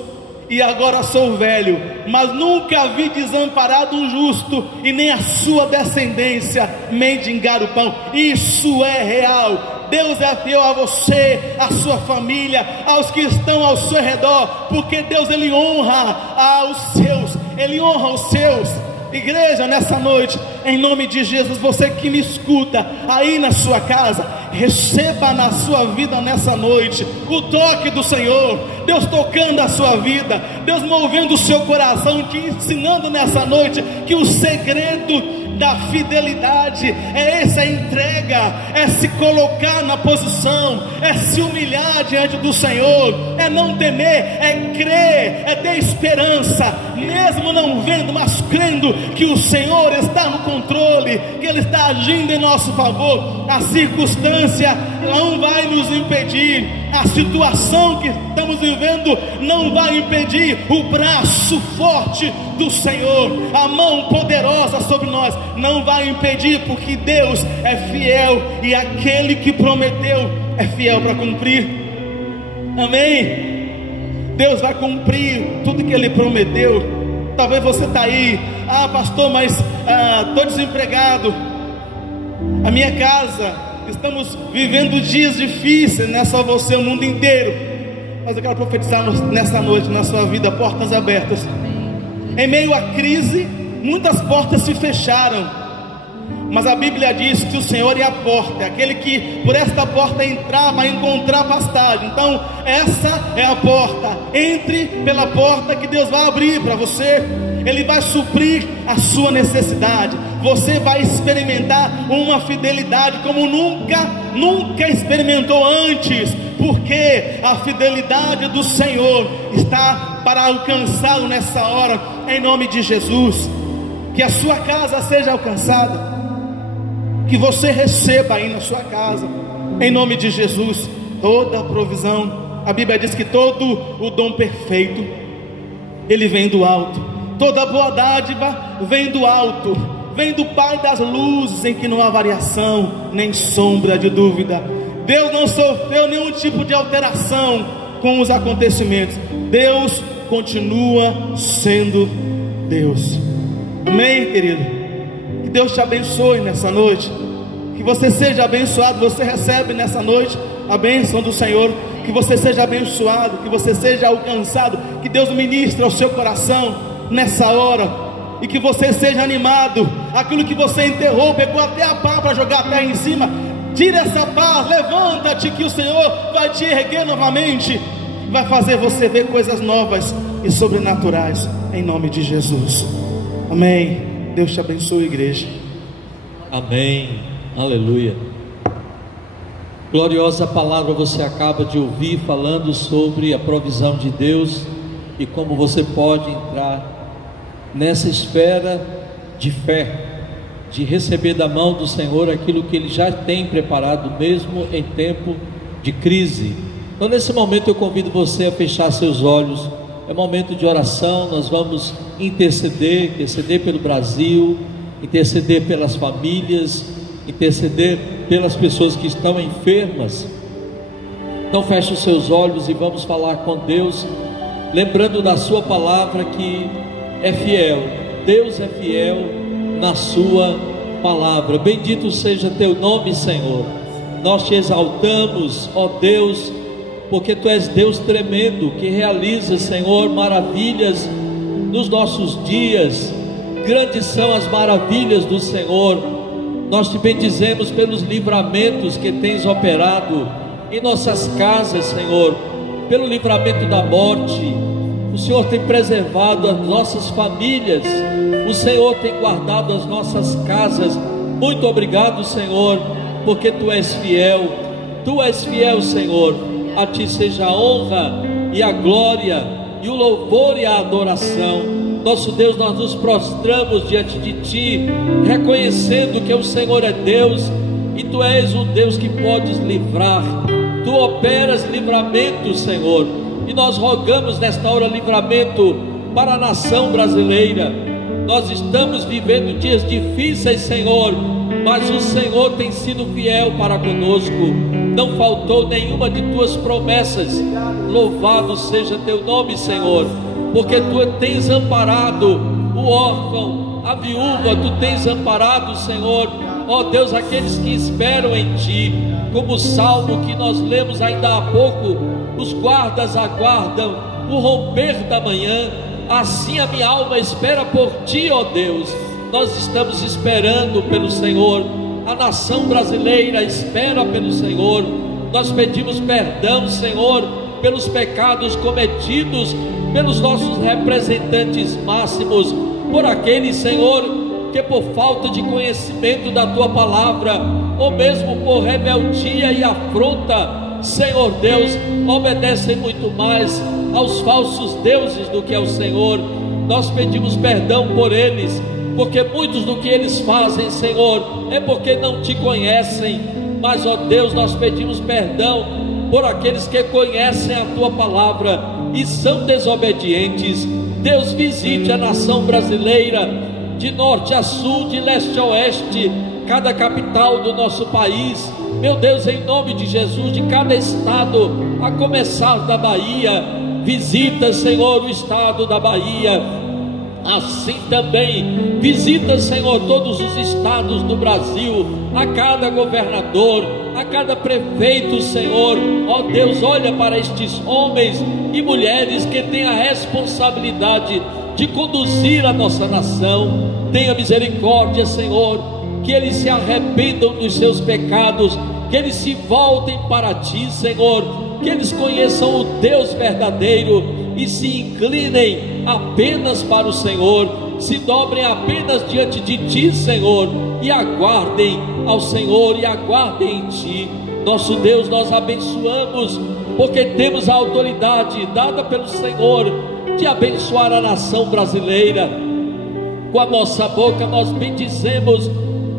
e agora sou velho, mas nunca vi desamparado um justo, e nem a sua descendência mendigar o pão. Isso é real. Deus é fiel a você, a sua família, aos que estão ao seu redor, porque Deus, Ele honra aos seus, Ele honra os seus. Igreja, nessa noite, em nome de Jesus, você que me escuta aí na sua casa, receba na sua vida nessa noite o toque do Senhor. Deus tocando a sua vida, Deus movendo o seu coração, te ensinando nessa noite que o segredo da fidelidade é essa entrega, é se colocar na posição, é se humilhar diante do Senhor, é não temer, é crer, é ter esperança, mesmo não vendo, mas crendo que o Senhor está no controle, que Ele está agindo em nosso favor. A circunstância não vai nos impedir, a situação que estamos vivendo não vai impedir o braço forte do Senhor, a mão poderosa sobre nós não vai impedir, porque Deus é fiel, e aquele que prometeu é fiel para cumprir. Amém? Deus vai cumprir tudo que Ele prometeu. Talvez você está aí: ah, pastor, mas estou desempregado, a minha casa, estamos vivendo dias difíceis, não é só você, o mundo inteiro. Mas eu quero profetizar nessa noite na sua vida portas abertas. Em meio à crise, muitas portas se fecharam, mas a Bíblia diz que o Senhor é a porta, é aquele que por esta porta entrar vai encontrar pastagem. Então essa é a porta. Entre pela porta que Deus vai abrir para você. Ele vai suprir a sua necessidade. Você vai experimentar uma fidelidade como nunca experimentou antes, porque a fidelidade do Senhor está para alcançá-lo nessa hora, em nome de Jesus. Que a sua casa seja alcançada, que você receba aí na sua casa, em nome de Jesus, toda a provisão A Bíblia diz que todo o dom perfeito, ele vem do alto. Toda boa dádiva vem do alto, vem do Pai das luzes, em que não há variação, nem sombra de dúvida. Deus não sofreu nenhum tipo de alteração com os acontecimentos. Deus continua sendo Deus. Amém, querido? Que Deus te abençoe nessa noite. Que você seja abençoado. Você recebe nessa noite a bênção do Senhor. Que você seja abençoado, que você seja alcançado. Que Deus ministre ao seu coração nessa hora. E que você seja animado. Aquilo que você enterrou, pegou até a pá para jogar a terra em cima, tira essa pá, levanta-te, que o Senhor vai te erguer novamente. Vai fazer você ver coisas novas e sobrenaturais, em nome de Jesus. Amém. Deus te abençoe, igreja. Amém. Aleluia. Gloriosa palavra você acaba de ouvir, falando sobre a provisão de Deus e como você pode entrar nessa esfera de fé, de receber da mão do Senhor aquilo que Ele já tem preparado, mesmo em tempo de crise. Então, nesse momento eu convido você a fechar seus olhos. É momento de oração. Nós vamos interceder pelo Brasil, interceder pelas famílias, interceder pelas pessoas que estão enfermas. Então feche os seus olhos e vamos falar com Deus, lembrando da sua palavra que é fiel. Deus é fiel na sua palavra. Bendito seja teu nome, Senhor. Nós te exaltamos, ó Deus, porque tu és Deus tremendo, que realiza, Senhor, maravilhas nos nossos dias. Grandes são as maravilhas do Senhor. Nós te bendizemos pelos livramentos que tens operado em nossas casas, Senhor, pelo livramento da morte. O Senhor tem preservado as nossas famílias, o Senhor tem guardado as nossas casas. Muito obrigado, Senhor, porque tu és fiel, Senhor. A ti seja a honra e a glória e o louvor e a adoração. Nosso Deus, nós nos prostramos diante de ti, reconhecendo que o Senhor é Deus e tu és um Deus que podes livrar. Tu operas livramento, Senhor, e nós rogamos nesta hora livramento para a nação brasileira. Nós estamos vivendo dias difíceis, Senhor, mas o Senhor tem sido fiel para conosco. Não faltou nenhuma de tuas promessas. Louvado seja teu nome, Senhor, porque tu tens amparado o órfão, a viúva. Tu tens amparado, Senhor, ó Deus, aqueles que esperam em ti. Como o salmo que nós lemos ainda há pouco: os guardas aguardam o romper da manhã, assim a minha alma espera por ti, ó Deus. Nós estamos esperando pelo Senhor. A nação brasileira espera pelo Senhor. Nós pedimos perdão, Senhor, pelos pecados cometidos pelos nossos representantes máximos, por aqueles, Senhor, que por falta de conhecimento da tua palavra, ou mesmo por rebeldia e afronta, Senhor Deus, obedecem muito mais aos falsos deuses do que ao Senhor. Nós pedimos perdão por eles, porque muitos do que eles fazem, Senhor, é porque não te conhecem. Mas, ó Deus, nós pedimos perdão por aqueles que conhecem a tua palavra e são desobedientes. Deus, visite a nação brasileira, de norte a sul, de leste a oeste, cada capital do nosso país. Meu Deus, em nome de Jesus, de cada estado, a começar da Bahia. Visita, Senhor, o estado da Bahia. Assim também visita, Senhor, todos os estados do Brasil, a cada governador, a cada prefeito, Senhor. Ó Deus, olha para estes homens e mulheres que têm a responsabilidade de conduzir a nossa nação. Tenha misericórdia, Senhor, que eles se arrependam dos seus pecados, que eles se voltem para ti, Senhor, que eles conheçam o Deus verdadeiro e se inclinem apenas para o Senhor, se dobrem apenas diante de ti, Senhor, e aguardem ao Senhor e aguardem em ti. Nosso Deus, nós abençoamos, porque temos a autoridade dada pelo Senhor de abençoar a nação brasileira. Com a nossa boca nós bendizemos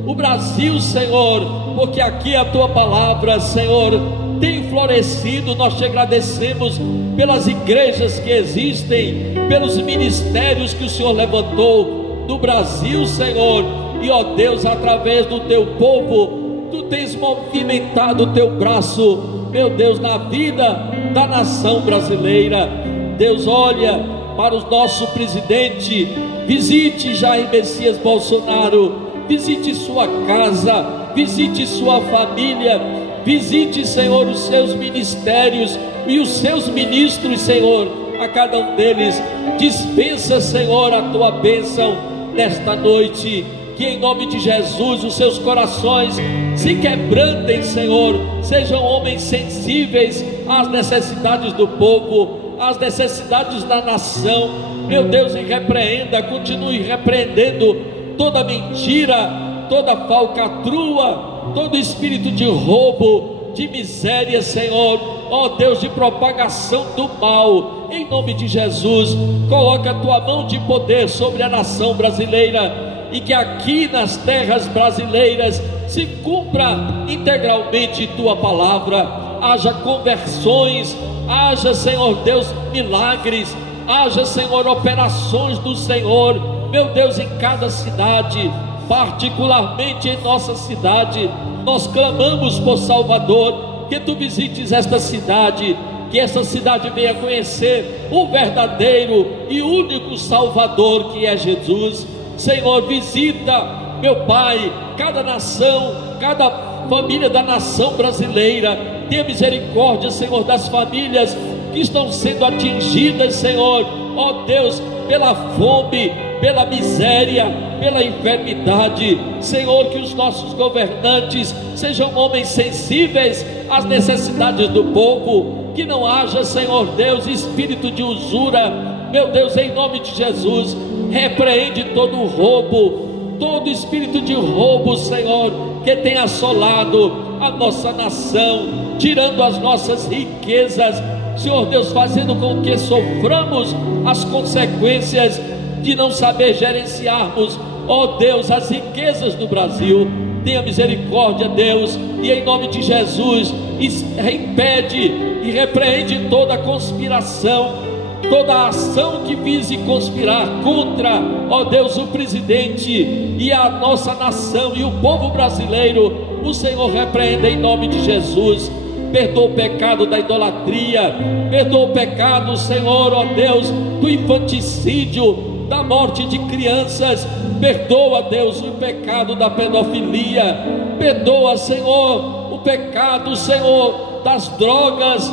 o Brasil, Senhor, porque aqui a tua palavra, Senhor, tem florescido. Nós te agradecemos pelas igrejas que existem, pelos ministérios que o Senhor levantou no Brasil, Senhor. E ó Deus, através do teu povo, tu tens movimentado o teu braço, meu Deus, na vida da nação brasileira. Deus, olha para o nosso presidente, visite Jair Messias Bolsonaro, visite sua casa, visite sua família, visite, Senhor, os seus ministérios e os seus ministros, Senhor, a cada um deles. Dispensa, Senhor, a tua bênção nesta noite. Que em nome de Jesus os seus corações se quebrantem, Senhor, sejam homens sensíveis às necessidades do povo, às necessidades da nação, meu Deus, e repreenda, continue repreendendo toda mentira, toda falcatrua, todo espírito de roubo, de miséria, Senhor, ó Deus, de propagação do mal. Em nome de Jesus, coloca a tua mão de poder sobre a nação brasileira, e que aqui nas terras brasileiras se cumpra integralmente tua palavra. Haja conversões, haja, Senhor Deus, milagres, haja, Senhor, operações do Senhor, meu Deus, em cada cidade, particularmente em nossa cidade. Nós clamamos por Salvador, que tu visites esta cidade, que essa cidade venha conhecer o verdadeiro e único Salvador, que é Jesus. Senhor, visita, meu Pai, cada nação, cada família da nação brasileira. Tenha misericórdia, Senhor, das famílias que estão sendo atingidas, Senhor, ó Deus, pela fome, pela miséria, pela enfermidade. Senhor, que os nossos governantes sejam homens sensíveis às necessidades do povo, que não haja, Senhor Deus, espírito de usura. Meu Deus, em nome de Jesus, repreende todo roubo, todo espírito de roubo, Senhor, que tem assolado a nossa nação, tirando as nossas riquezas, Senhor Deus, fazendo com que soframos as consequências de não saber gerenciarmos, ó Deus, as riquezas do Brasil. Tenha misericórdia, Deus, e em nome de Jesus, impede e repreende toda conspiração, toda ação que vise conspirar contra, ó Deus, o presidente e a nossa nação e o povo brasileiro. O Senhor repreenda em nome de Jesus. Perdoa o pecado da idolatria, perdoa o pecado, Senhor, ó Deus, do infanticídio, da morte de crianças. Perdoa, Deus, o pecado da pedofilia. Perdoa, Senhor, o pecado, Senhor, das drogas,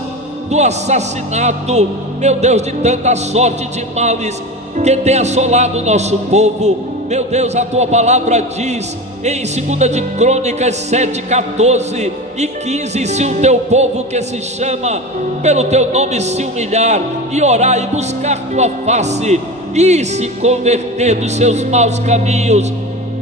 do assassinato, meu Deus, de tanta sorte de males que tem assolado o nosso povo. Meu Deus, a tua palavra diz em 2 de Crônicas 7, 14 e 15: se o teu povo que se chama pelo teu nome se humilhar e orar e buscar tua face e se converter dos seus maus caminhos,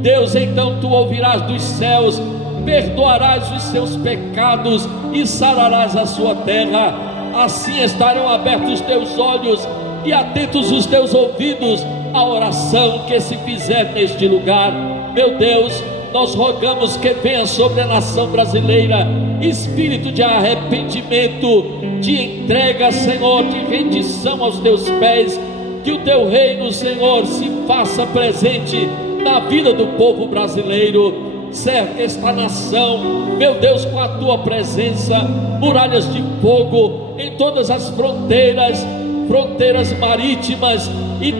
Deus, então tu ouvirás dos céus, perdoarás os seus pecados e sararás a sua terra. Assim estarão abertos os teus olhos e atentos os teus ouvidos à oração que se fizer neste lugar. Meu Deus, nós rogamos que venha sobre a nação brasileira espírito de arrependimento, de entrega, Senhor, de rendição aos teus pés. Que o teu reino, Senhor, se faça presente na vida do povo brasileiro. Cerca esta nação, meu Deus, com a tua presença, muralhas de fogo em todas as fronteiras, fronteiras marítimas e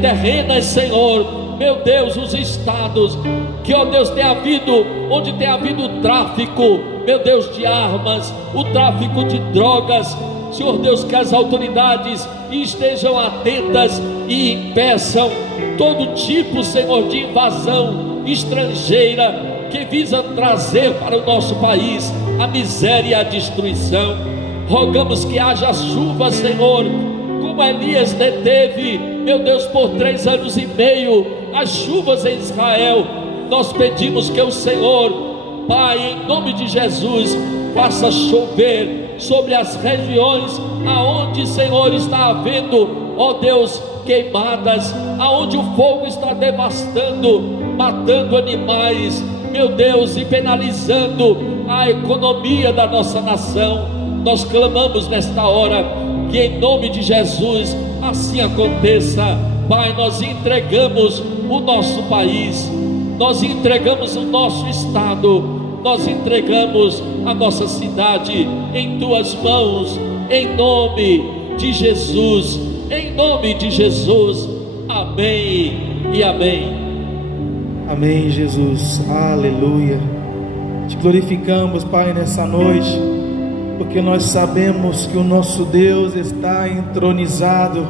terrenas, Senhor. Meu Deus, os estados que, ó Deus, tem havido, onde tem havido o tráfico, meu Deus, de armas, o tráfico de drogas, Senhor Deus, que as autoridades estejam atentas e impeçam todo tipo, Senhor, de invasão estrangeira que visa trazer para o nosso país a miséria e a destruição. Rogamos que haja chuva, Senhor, como Elias deteve, meu Deus, por 3 anos e meio as chuvas em Israel. Nós pedimos que o Senhor, Pai, em nome de Jesus, faça chover sobre as regiões aonde, Senhor, está havendo, ó Deus, queimadas, aonde o fogo está devastando, matando animais, meu Deus, e penalizando a economia da nossa nação. Nós clamamos nesta hora que em nome de Jesus assim aconteça. Pai, nós entregamos o nosso país, nós entregamos o nosso estado, nós entregamos a nossa cidade em tuas mãos, em nome de Jesus, em nome de Jesus. Amém e amém. Amém, Jesus, aleluia. Te glorificamos, Pai, nessa noite, porque nós sabemos que o nosso Deus está entronizado,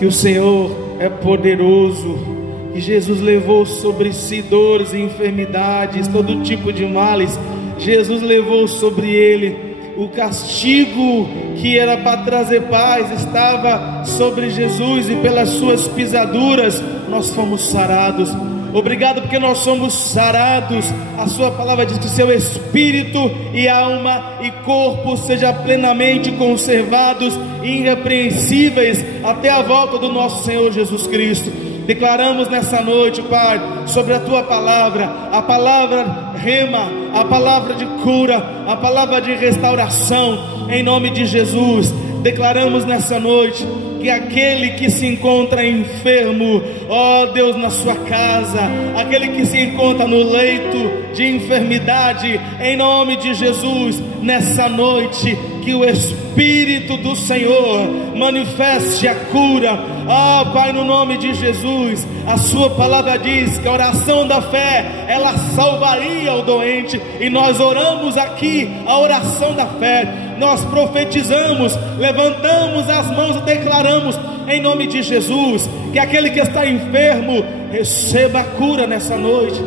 que o Senhor é poderoso, que Jesus levou sobre si dores e enfermidades, todo tipo de males. Jesus levou sobre ele o castigo que era para trazer paz, estava sobre Jesus, e pelas suas pisaduras nós fomos sarados. Obrigado porque nós somos sarados. A sua palavra diz que o seu espírito e alma e corpo sejam plenamente conservados e irrepreensíveis até a volta do nosso Senhor Jesus Cristo. Declaramos nessa noite, Pai, sobre a tua palavra, a palavra rema, a palavra de cura, a palavra de restauração, em nome de Jesus. Declaramos nessa noite que aquele que se encontra enfermo, ó Deus, na sua casa, aquele que se encontra no leito de enfermidade, em nome de Jesus, nessa noite, que o Espírito do Senhor manifeste a cura. Ó Pai, no nome de Jesus, a sua palavra diz que a oração da fé, ela salvaria o doente, e nós oramos aqui a oração da fé. Nós profetizamos, levantamos as mãos e declaramos em nome de Jesus que aquele que está enfermo receba a cura nessa noite.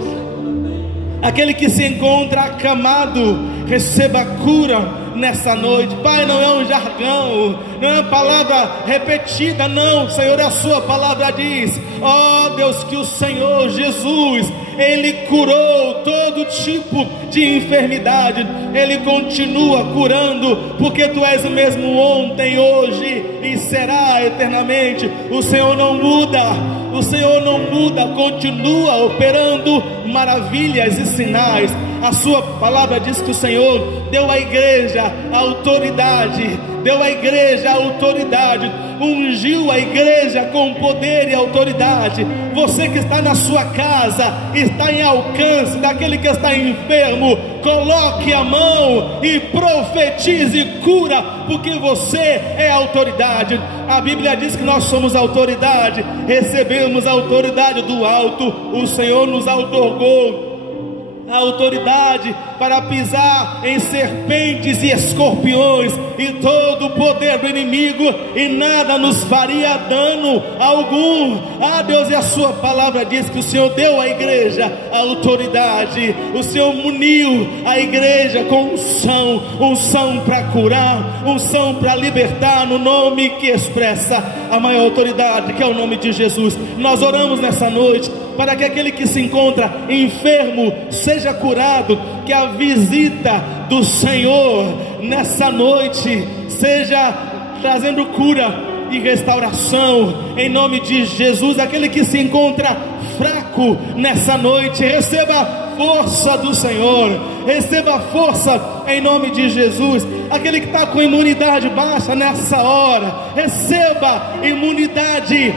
Aquele que se encontra acamado receba a cura nessa noite. Pai, não é um jargão, não é uma palavra repetida, não, Senhor, a sua palavra diz, ó Deus, que o Senhor Jesus, Ele curou todo tipo de enfermidade, Ele continua curando, porque Tu és o mesmo ontem, hoje e será eternamente. O Senhor não muda, o Senhor não muda, continua operando maravilhas e sinais. A sua palavra diz que o Senhor deu à igreja autoridade, deu à igreja autoridade, ungiu a igreja com poder e autoridade. Você que está na sua casa, está em alcance daquele que está enfermo, coloque a mão e profetize cura, porque você é autoridade. A Bíblia diz que nós somos autoridade, recebemos a autoridade do alto. O Senhor nos outorgou a autoridade para pisar em serpentes e escorpiões e todo o poder do inimigo, e nada nos faria dano algum. Ah Deus, e a sua palavra diz que o Senhor deu à igreja a autoridade, o Senhor muniu a igreja com unção para curar, unção para libertar, no nome que expressa a maior autoridade, que é o nome de Jesus. Nós oramos nessa noite para que aquele que se encontra enfermo seja curado, que a visita do Senhor nessa noite seja trazendo cura e restauração, em nome de Jesus. Aquele que se encontra fraco nessa noite, receba força do Senhor, receba força em nome de Jesus. Aquele que está com imunidade baixa nessa hora, receba imunidade,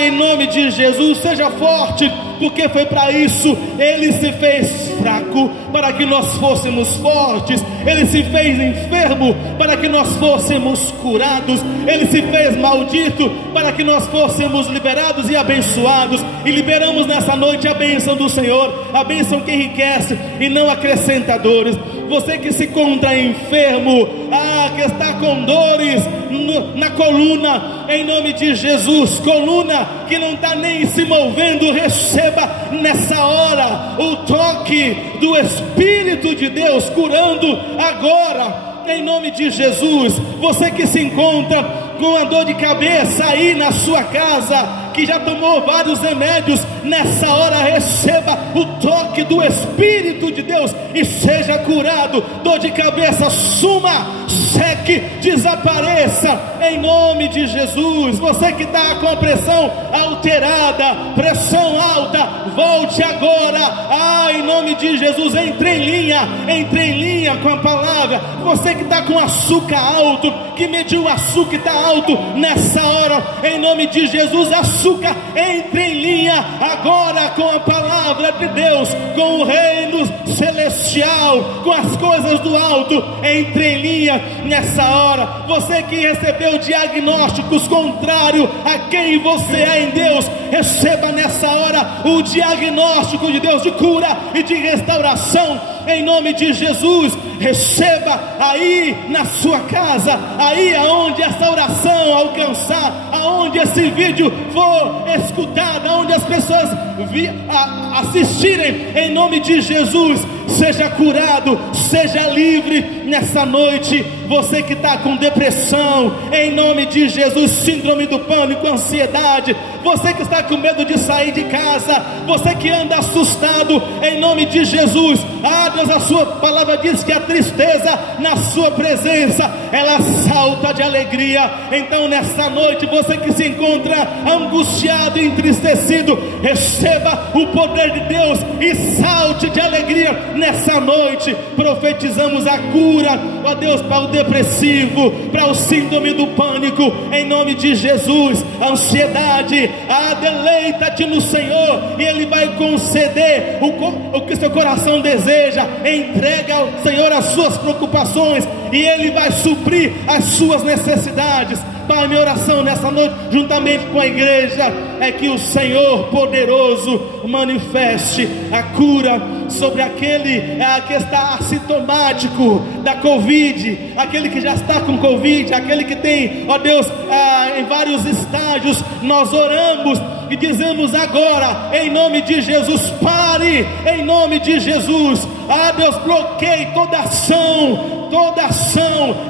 em nome de Jesus. Seja forte, porque foi para isso Ele se fez fraco, para que nós fôssemos fortes. Ele se fez enfermo para que nós fôssemos curados. Ele se fez maldito para que nós fôssemos liberados e abençoados. E liberamos nessa noite a bênção do Senhor, a bênção que enriquece e não acrescenta dores. Você que se encontra enfermo, que está com dores na coluna, em nome de Jesus, coluna que não está nem se movendo, receba nessa hora o toque do Espírito de Deus, curando agora, em nome de Jesus. Você que se encontra com a dor de cabeça aí na sua casa, que já tomou vários remédios, nessa hora receba o toque do Espírito de Deus e seja curado. Dor de cabeça, suma, segue seque, desapareça em nome de Jesus. Você que está com a pressão alterada, pressão alta, volte agora, em nome de Jesus. Entre em linha com a palavra. Você que está com açúcar alto, que mediu o açúcar e está alto nessa hora, em nome de Jesus, açúcar, entre em linha agora com a palavra de Deus, com o reino celestial, com as coisas do alto. Entre em linha nessa hora. Você que recebeu diagnósticos contrários a quem você é em Deus, receba nessa hora o diagnóstico de Deus de cura e de restauração, em nome de Jesus. Receba aí na sua casa, aí aonde essa oração alcançar, aonde esse vídeo for escutado, aonde as pessoas assistirem, em nome de Jesus. Seja curado, seja livre nessa noite. Você que está com depressão, em nome de Jesus, síndrome do pânico, ansiedade, você que está com medo de sair de casa, você que anda assustado, em nome de Jesus, Deus, a sua palavra diz que a tristeza na sua presença, ela salta de alegria. Então nessa noite, você que se encontra angustiado e entristecido, receba o poder de Deus e salte de alegria nessa noite. Profetizamos a cura, ó Deus, para o depressivo, para o síndrome do pânico, em nome de Jesus. A ansiedade, deleita-te no Senhor e Ele vai conceder o que seu coração deseja. Entrega ao Senhor as suas preocupações e Ele vai suprir as suas necessidades. Pai, minha oração nessa noite, juntamente com a igreja, é que o Senhor poderoso manifeste a cura sobre aquele que está assintomático da Covid, aquele que já está com Covid, aquele que tem, ó Deus, em vários estágios. Nós oramos e dizemos agora, em nome de Jesus, pare, em nome de Jesus. Deus, bloqueie toda ação,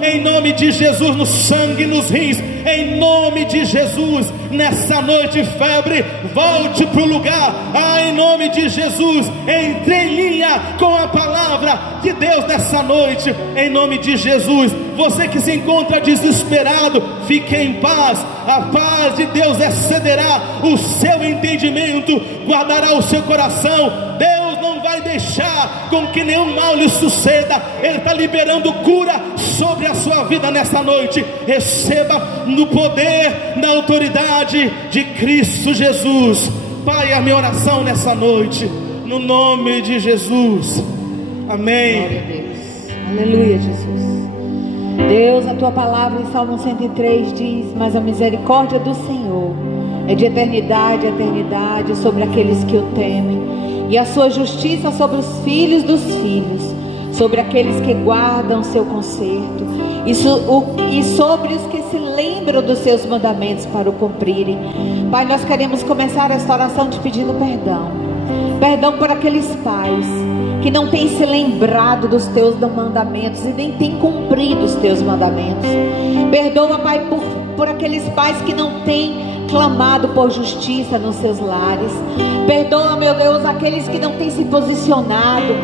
em nome de Jesus, no sangue, nos rins, em nome de Jesus. Nessa noite, febre, volte para o lugar, em nome de Jesus. Entre em linha com a palavra de Deus nessa noite, em nome de Jesus. Você que se encontra desesperado, fique em paz. A paz de Deus excederá o seu entendimento, guardará o seu coração. Deus não vai deixar com que nenhum mal lhe suceda. Ele está liberando cura sobre a sua vida nessa noite. Receba no poder, na autoridade de Cristo Jesus. Pai, a minha oração nessa noite, no nome de Jesus, amém. Glória a Deus. Aleluia, Jesus. Deus, a tua palavra em Salmo 103 diz: mas a misericórdia do Senhor é de eternidade a eternidade sobre aqueles que o temem, e a sua justiça sobre os filhos dos filhos, sobre aqueles que guardam seu conserto, e sobre os que se lembram dos seus mandamentos para o cumprirem. Pai, nós queremos começar esta oração te pedindo perdão por aqueles pais que não têm se lembrado dos teus mandamentos e nem têm cumprido os teus mandamentos. Perdoa, Pai, por aqueles pais que não têm clamado por justiça nos seus lares. Perdoa, meu Deus, aqueles que não têm se posicionado,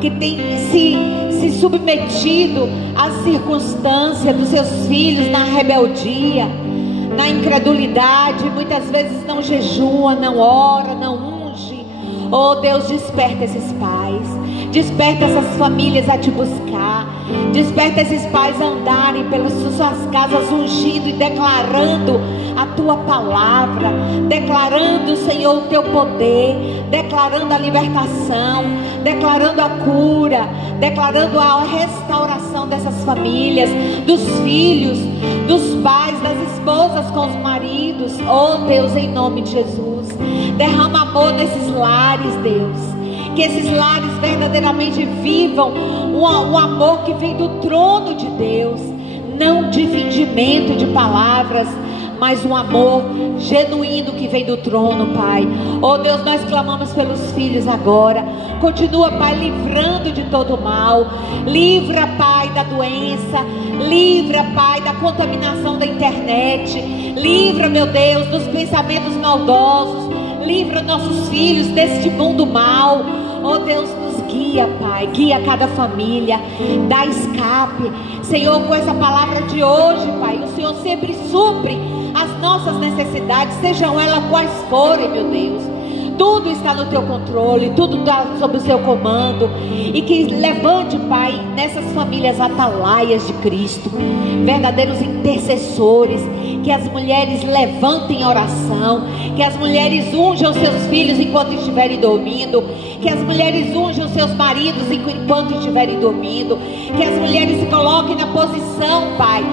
que têm se submetido às circunstâncias dos seus filhos na rebeldia, na incredulidade. Muitas vezes não jejua, não ora, não unge. Oh Deus, desperta esses pais, desperta essas famílias a te buscar, desperta esses pais a andarem pelas suas casas ungindo e declarando a tua palavra, declarando, Senhor, o teu poder, declarando a libertação, declarando a cura, declarando a restauração dessas famílias, dos filhos, dos pais, das esposas com os maridos. Oh Deus, em nome de Jesus, derrama amor nesses lares, Deus, que esses lares verdadeiramente vivam um amor que vem do trono de Deus, não de fingimento de palavras, mas um amor genuíno que vem do trono, Pai. Oh Deus, nós clamamos pelos filhos agora. Continua, Pai, livrando de todo mal. Livra, Pai, da doença. Livra, Pai, da contaminação da internet. Livra, meu Deus, dos pensamentos maldosos. Livra nossos filhos deste mundo mal. Oh Deus, nos guia, Pai, guia cada família, dá escape. Senhor, com essa palavra de hoje, Pai, o Senhor sempre supre as nossas necessidades, sejam elas quais forem, meu Deus. Tudo está no teu controle, tudo está sob o seu comando. E que levante, Pai, nessas famílias atalaias de Cristo, verdadeiros intercessores. Que as mulheres levantem oração, que as mulheres unjam seus filhos enquanto estiverem dormindo, que as mulheres unjam seus maridos enquanto estiverem dormindo, que as mulheres se coloquem na posição, Pai,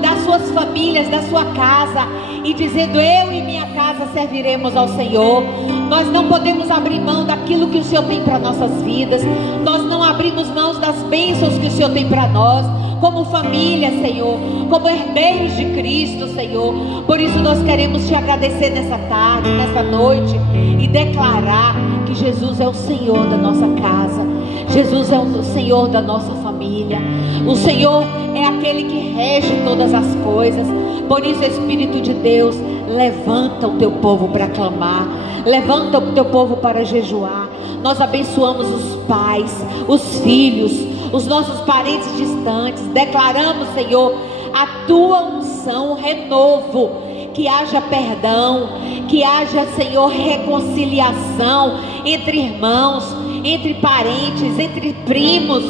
das suas famílias, da sua casa, e dizendo: eu e minha casa serviremos ao Senhor. Nós não podemos abrir mão daquilo que o Senhor tem para nossas vidas. Nós não abrimos mãos das bênçãos que o Senhor tem para nós, como família, Senhor, como herdeiros de Cristo, Senhor. Por isso nós queremos te agradecer nessa tarde, nessa noite, e declarar que Jesus é o Senhor da nossa casa, Jesus é o Senhor da nossa família. O Senhor é aquele que rege todas as coisas. Por isso, Espírito de Deus, levanta o teu povo para clamar, levanta o teu povo para jejuar. Nós abençoamos os pais, os filhos, os nossos parentes distantes. Declaramos, Senhor, a tua unção, o renovo, que haja perdão, que haja, Senhor, reconciliação entre irmãos, entre parentes, entre primos,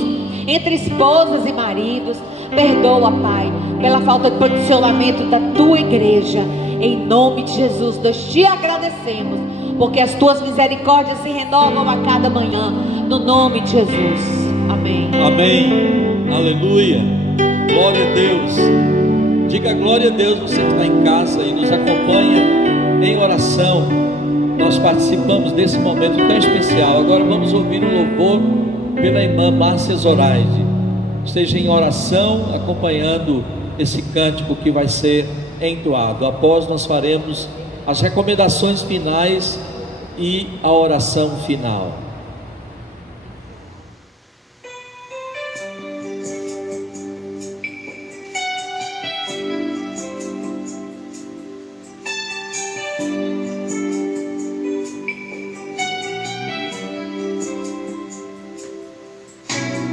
entre esposas e maridos. Perdoa, Pai, pela falta de posicionamento da tua igreja. Em nome de Jesus, nós te agradecemos, porque as tuas misericórdias se renovam a cada manhã. No nome de Jesus, amém. Amém, aleluia, glória a Deus. Diga glória a Deus, você que está em casa e nos acompanha em oração. Nós participamos desse momento tão especial. Agora vamos ouvir um louvor pela irmã Márcia Zoraide. Esteja em oração, acompanhando esse cântico que vai ser entoado. Após nós faremos as recomendações finais e a oração final.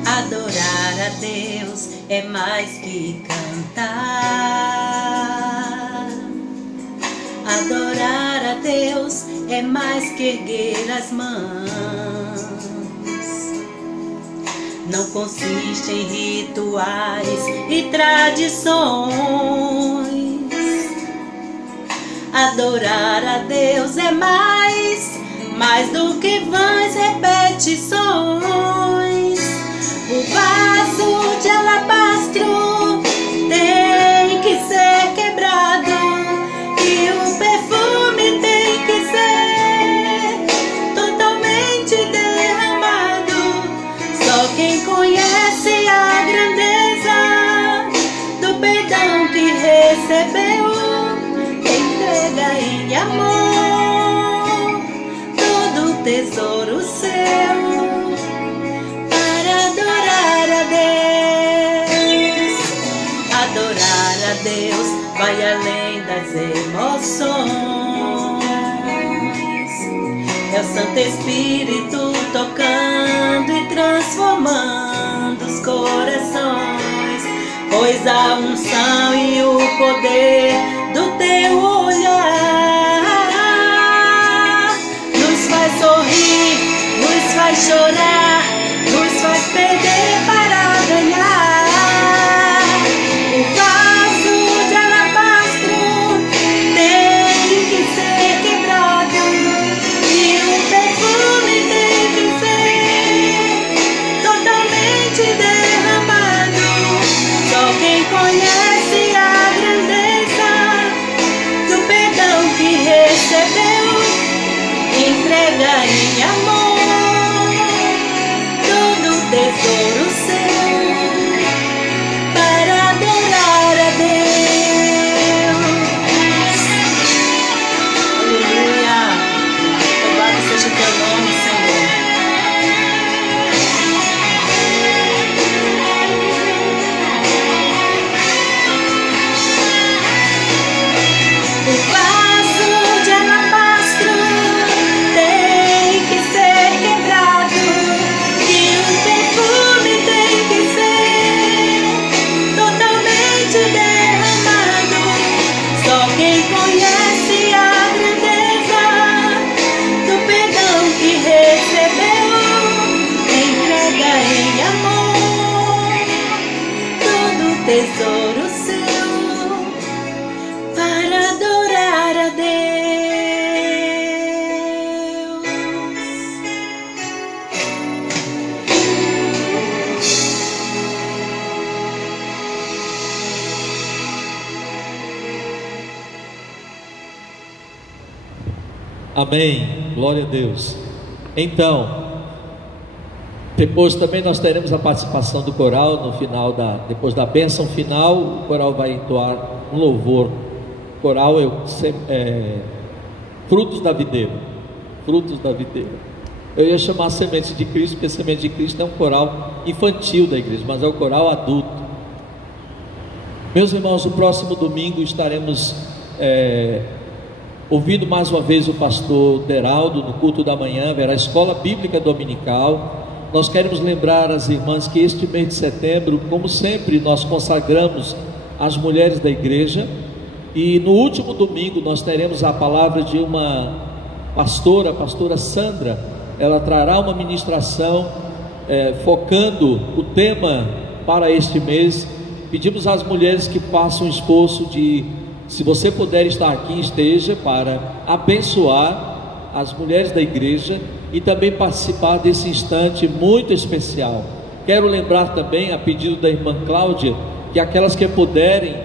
Adorar a Deus é mais que cantar. Adorar a Deus é mais que erguer as mãos. Não consiste em rituais e tradições. Adorar a Deus é mais do que vãs repetições. O vaso de alabastro tem que ser quebrado e o perfume tem que ser totalmente derramado. Só quem conhece a grandeza do perdão que recebeu entrega em amor todo o tesouro seu. Adorar a Deus vai além das emoções. É o Santo Espírito tocando e transformando os corações, pois a unção e o poder do teu olhar nos faz sorrir, nos faz chorar, nos faz perder para ganhar. O vaso de alabastro tem que ser quebrado e o perfume tem que ser totalmente derramado. Só quem conhece a grandeza do perdão que recebeu entrega em amor todo o tesouro seu. O vaso de alabastro tem que ser conhece a grandeza do perdão que recebeu, entrega em amor todo tesouro seu para adorar a Deus. Amém, glória a Deus. Então, depois também nós teremos a participação do coral no final depois da bênção final, o coral vai entoar um louvor. O coral é frutos da videira, frutos da videira. Eu ia chamar Semente de Cristo, porque Semente de Cristo é um coral infantil da igreja, mas é o coral adulto. Meus irmãos, no próximo domingo estaremos ouvindo mais uma vez o pastor Deraldo no culto da manhã, haverá escola bíblica dominical. Nós queremos lembrar as irmãs que este mês de setembro, como sempre, nós consagramos as mulheres da igreja, e no último domingo nós teremos a palavra de uma pastora, a pastora Sandra. Ela trará uma ministração focando o tema para este mês. Pedimos às mulheres que façam um esforço de, se você puder estar aqui, esteja, para abençoar as mulheres da igreja e também participar desse instante muito especial. Quero lembrar também, a pedido da irmã Cláudia, que aquelas que puderem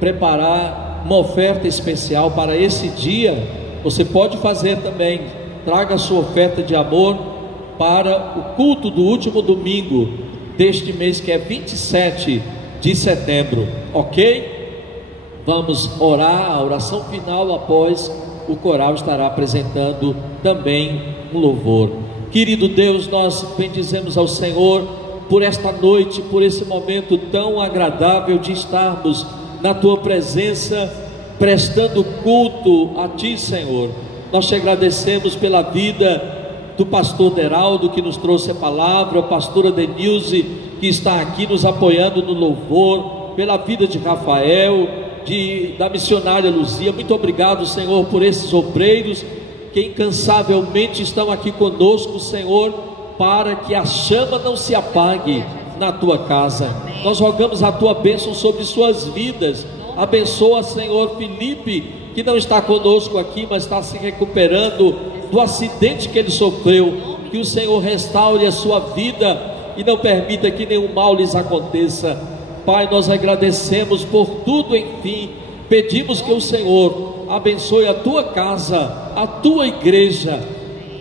preparar uma oferta especial para esse dia, você pode fazer também. Traga a sua oferta de amor para o culto do último domingo deste mês, que é 27 de setembro, ok? Vamos orar, a oração final após o coral estará apresentando também um louvor. Querido Deus, nós bendizemos ao Senhor por esta noite, por esse momento tão agradável de estarmos na Tua presença, prestando culto a Ti, Senhor. Nós te agradecemos pela vida do pastor Deraldo, que nos trouxe a palavra, a pastora Denilze, que está aqui nos apoiando no louvor, pela vida de Rafael, da missionária Luzia. Muito obrigado, Senhor, por esses obreiros que incansavelmente estão aqui conosco, Senhor, para que a chama não se apague na Tua casa. Nós rogamos a Tua bênção sobre suas vidas. Abençoa, Senhor, Felipe, que não está conosco aqui, mas está se recuperando do acidente que ele sofreu. Que o Senhor restaure a sua vida e não permita que nenhum mal lhes aconteça. Pai, nós agradecemos por tudo, enfim. Pedimos que o Senhor abençoe a Tua casa, a Tua igreja,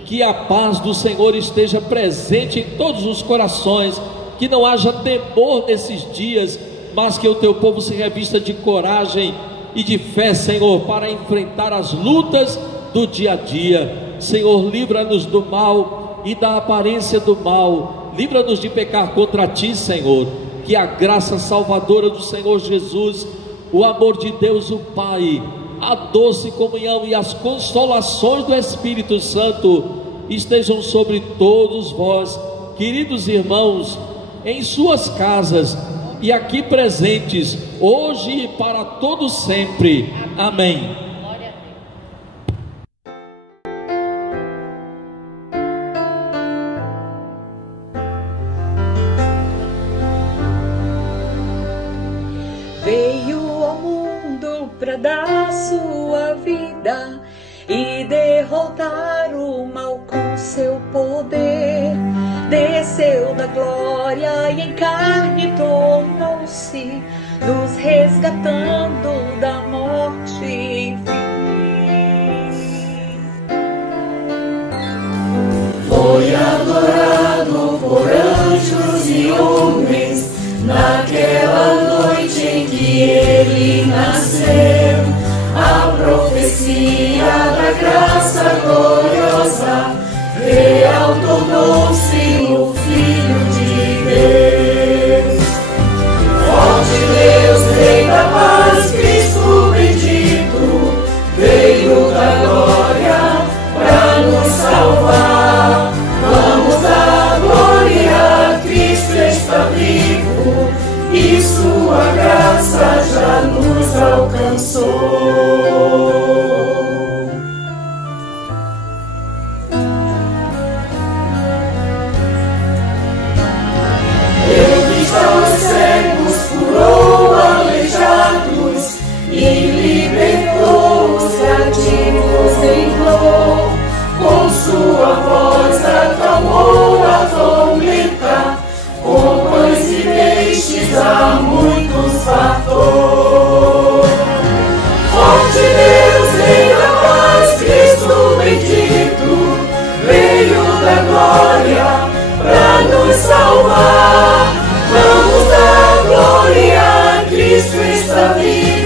que a paz do Senhor esteja presente em todos os corações, que não haja temor nesses dias, mas que o Teu povo se revista de coragem e de fé, Senhor, para enfrentar as lutas do dia a dia. Senhor, livra-nos do mal e da aparência do mal, livra-nos de pecar contra Ti, Senhor. Que a graça salvadora do Senhor Jesus, o amor de Deus o Pai, a doce comunhão e as consolações do Espírito Santo estejam sobre todos vós, queridos irmãos, em suas casas e aqui presentes, hoje e para todo sempre. Amém. Veio ao mundo para dar sua vida e derrotar o mal com seu poder. Desceu da glória e em carne tornou-se, nos resgatando da morte, enfim. Foi adorado por anjos e homens naquela noite em que ele nasceu. A profecia da graça gloriosa real tornou-se o Filho de Deus. Forte Deus, Rei da paz, Cristo bendito, veio da glória para nos salvar. Vamos dar glória a Cristo, está vivo e sua graça já nos alcançou. tua vida.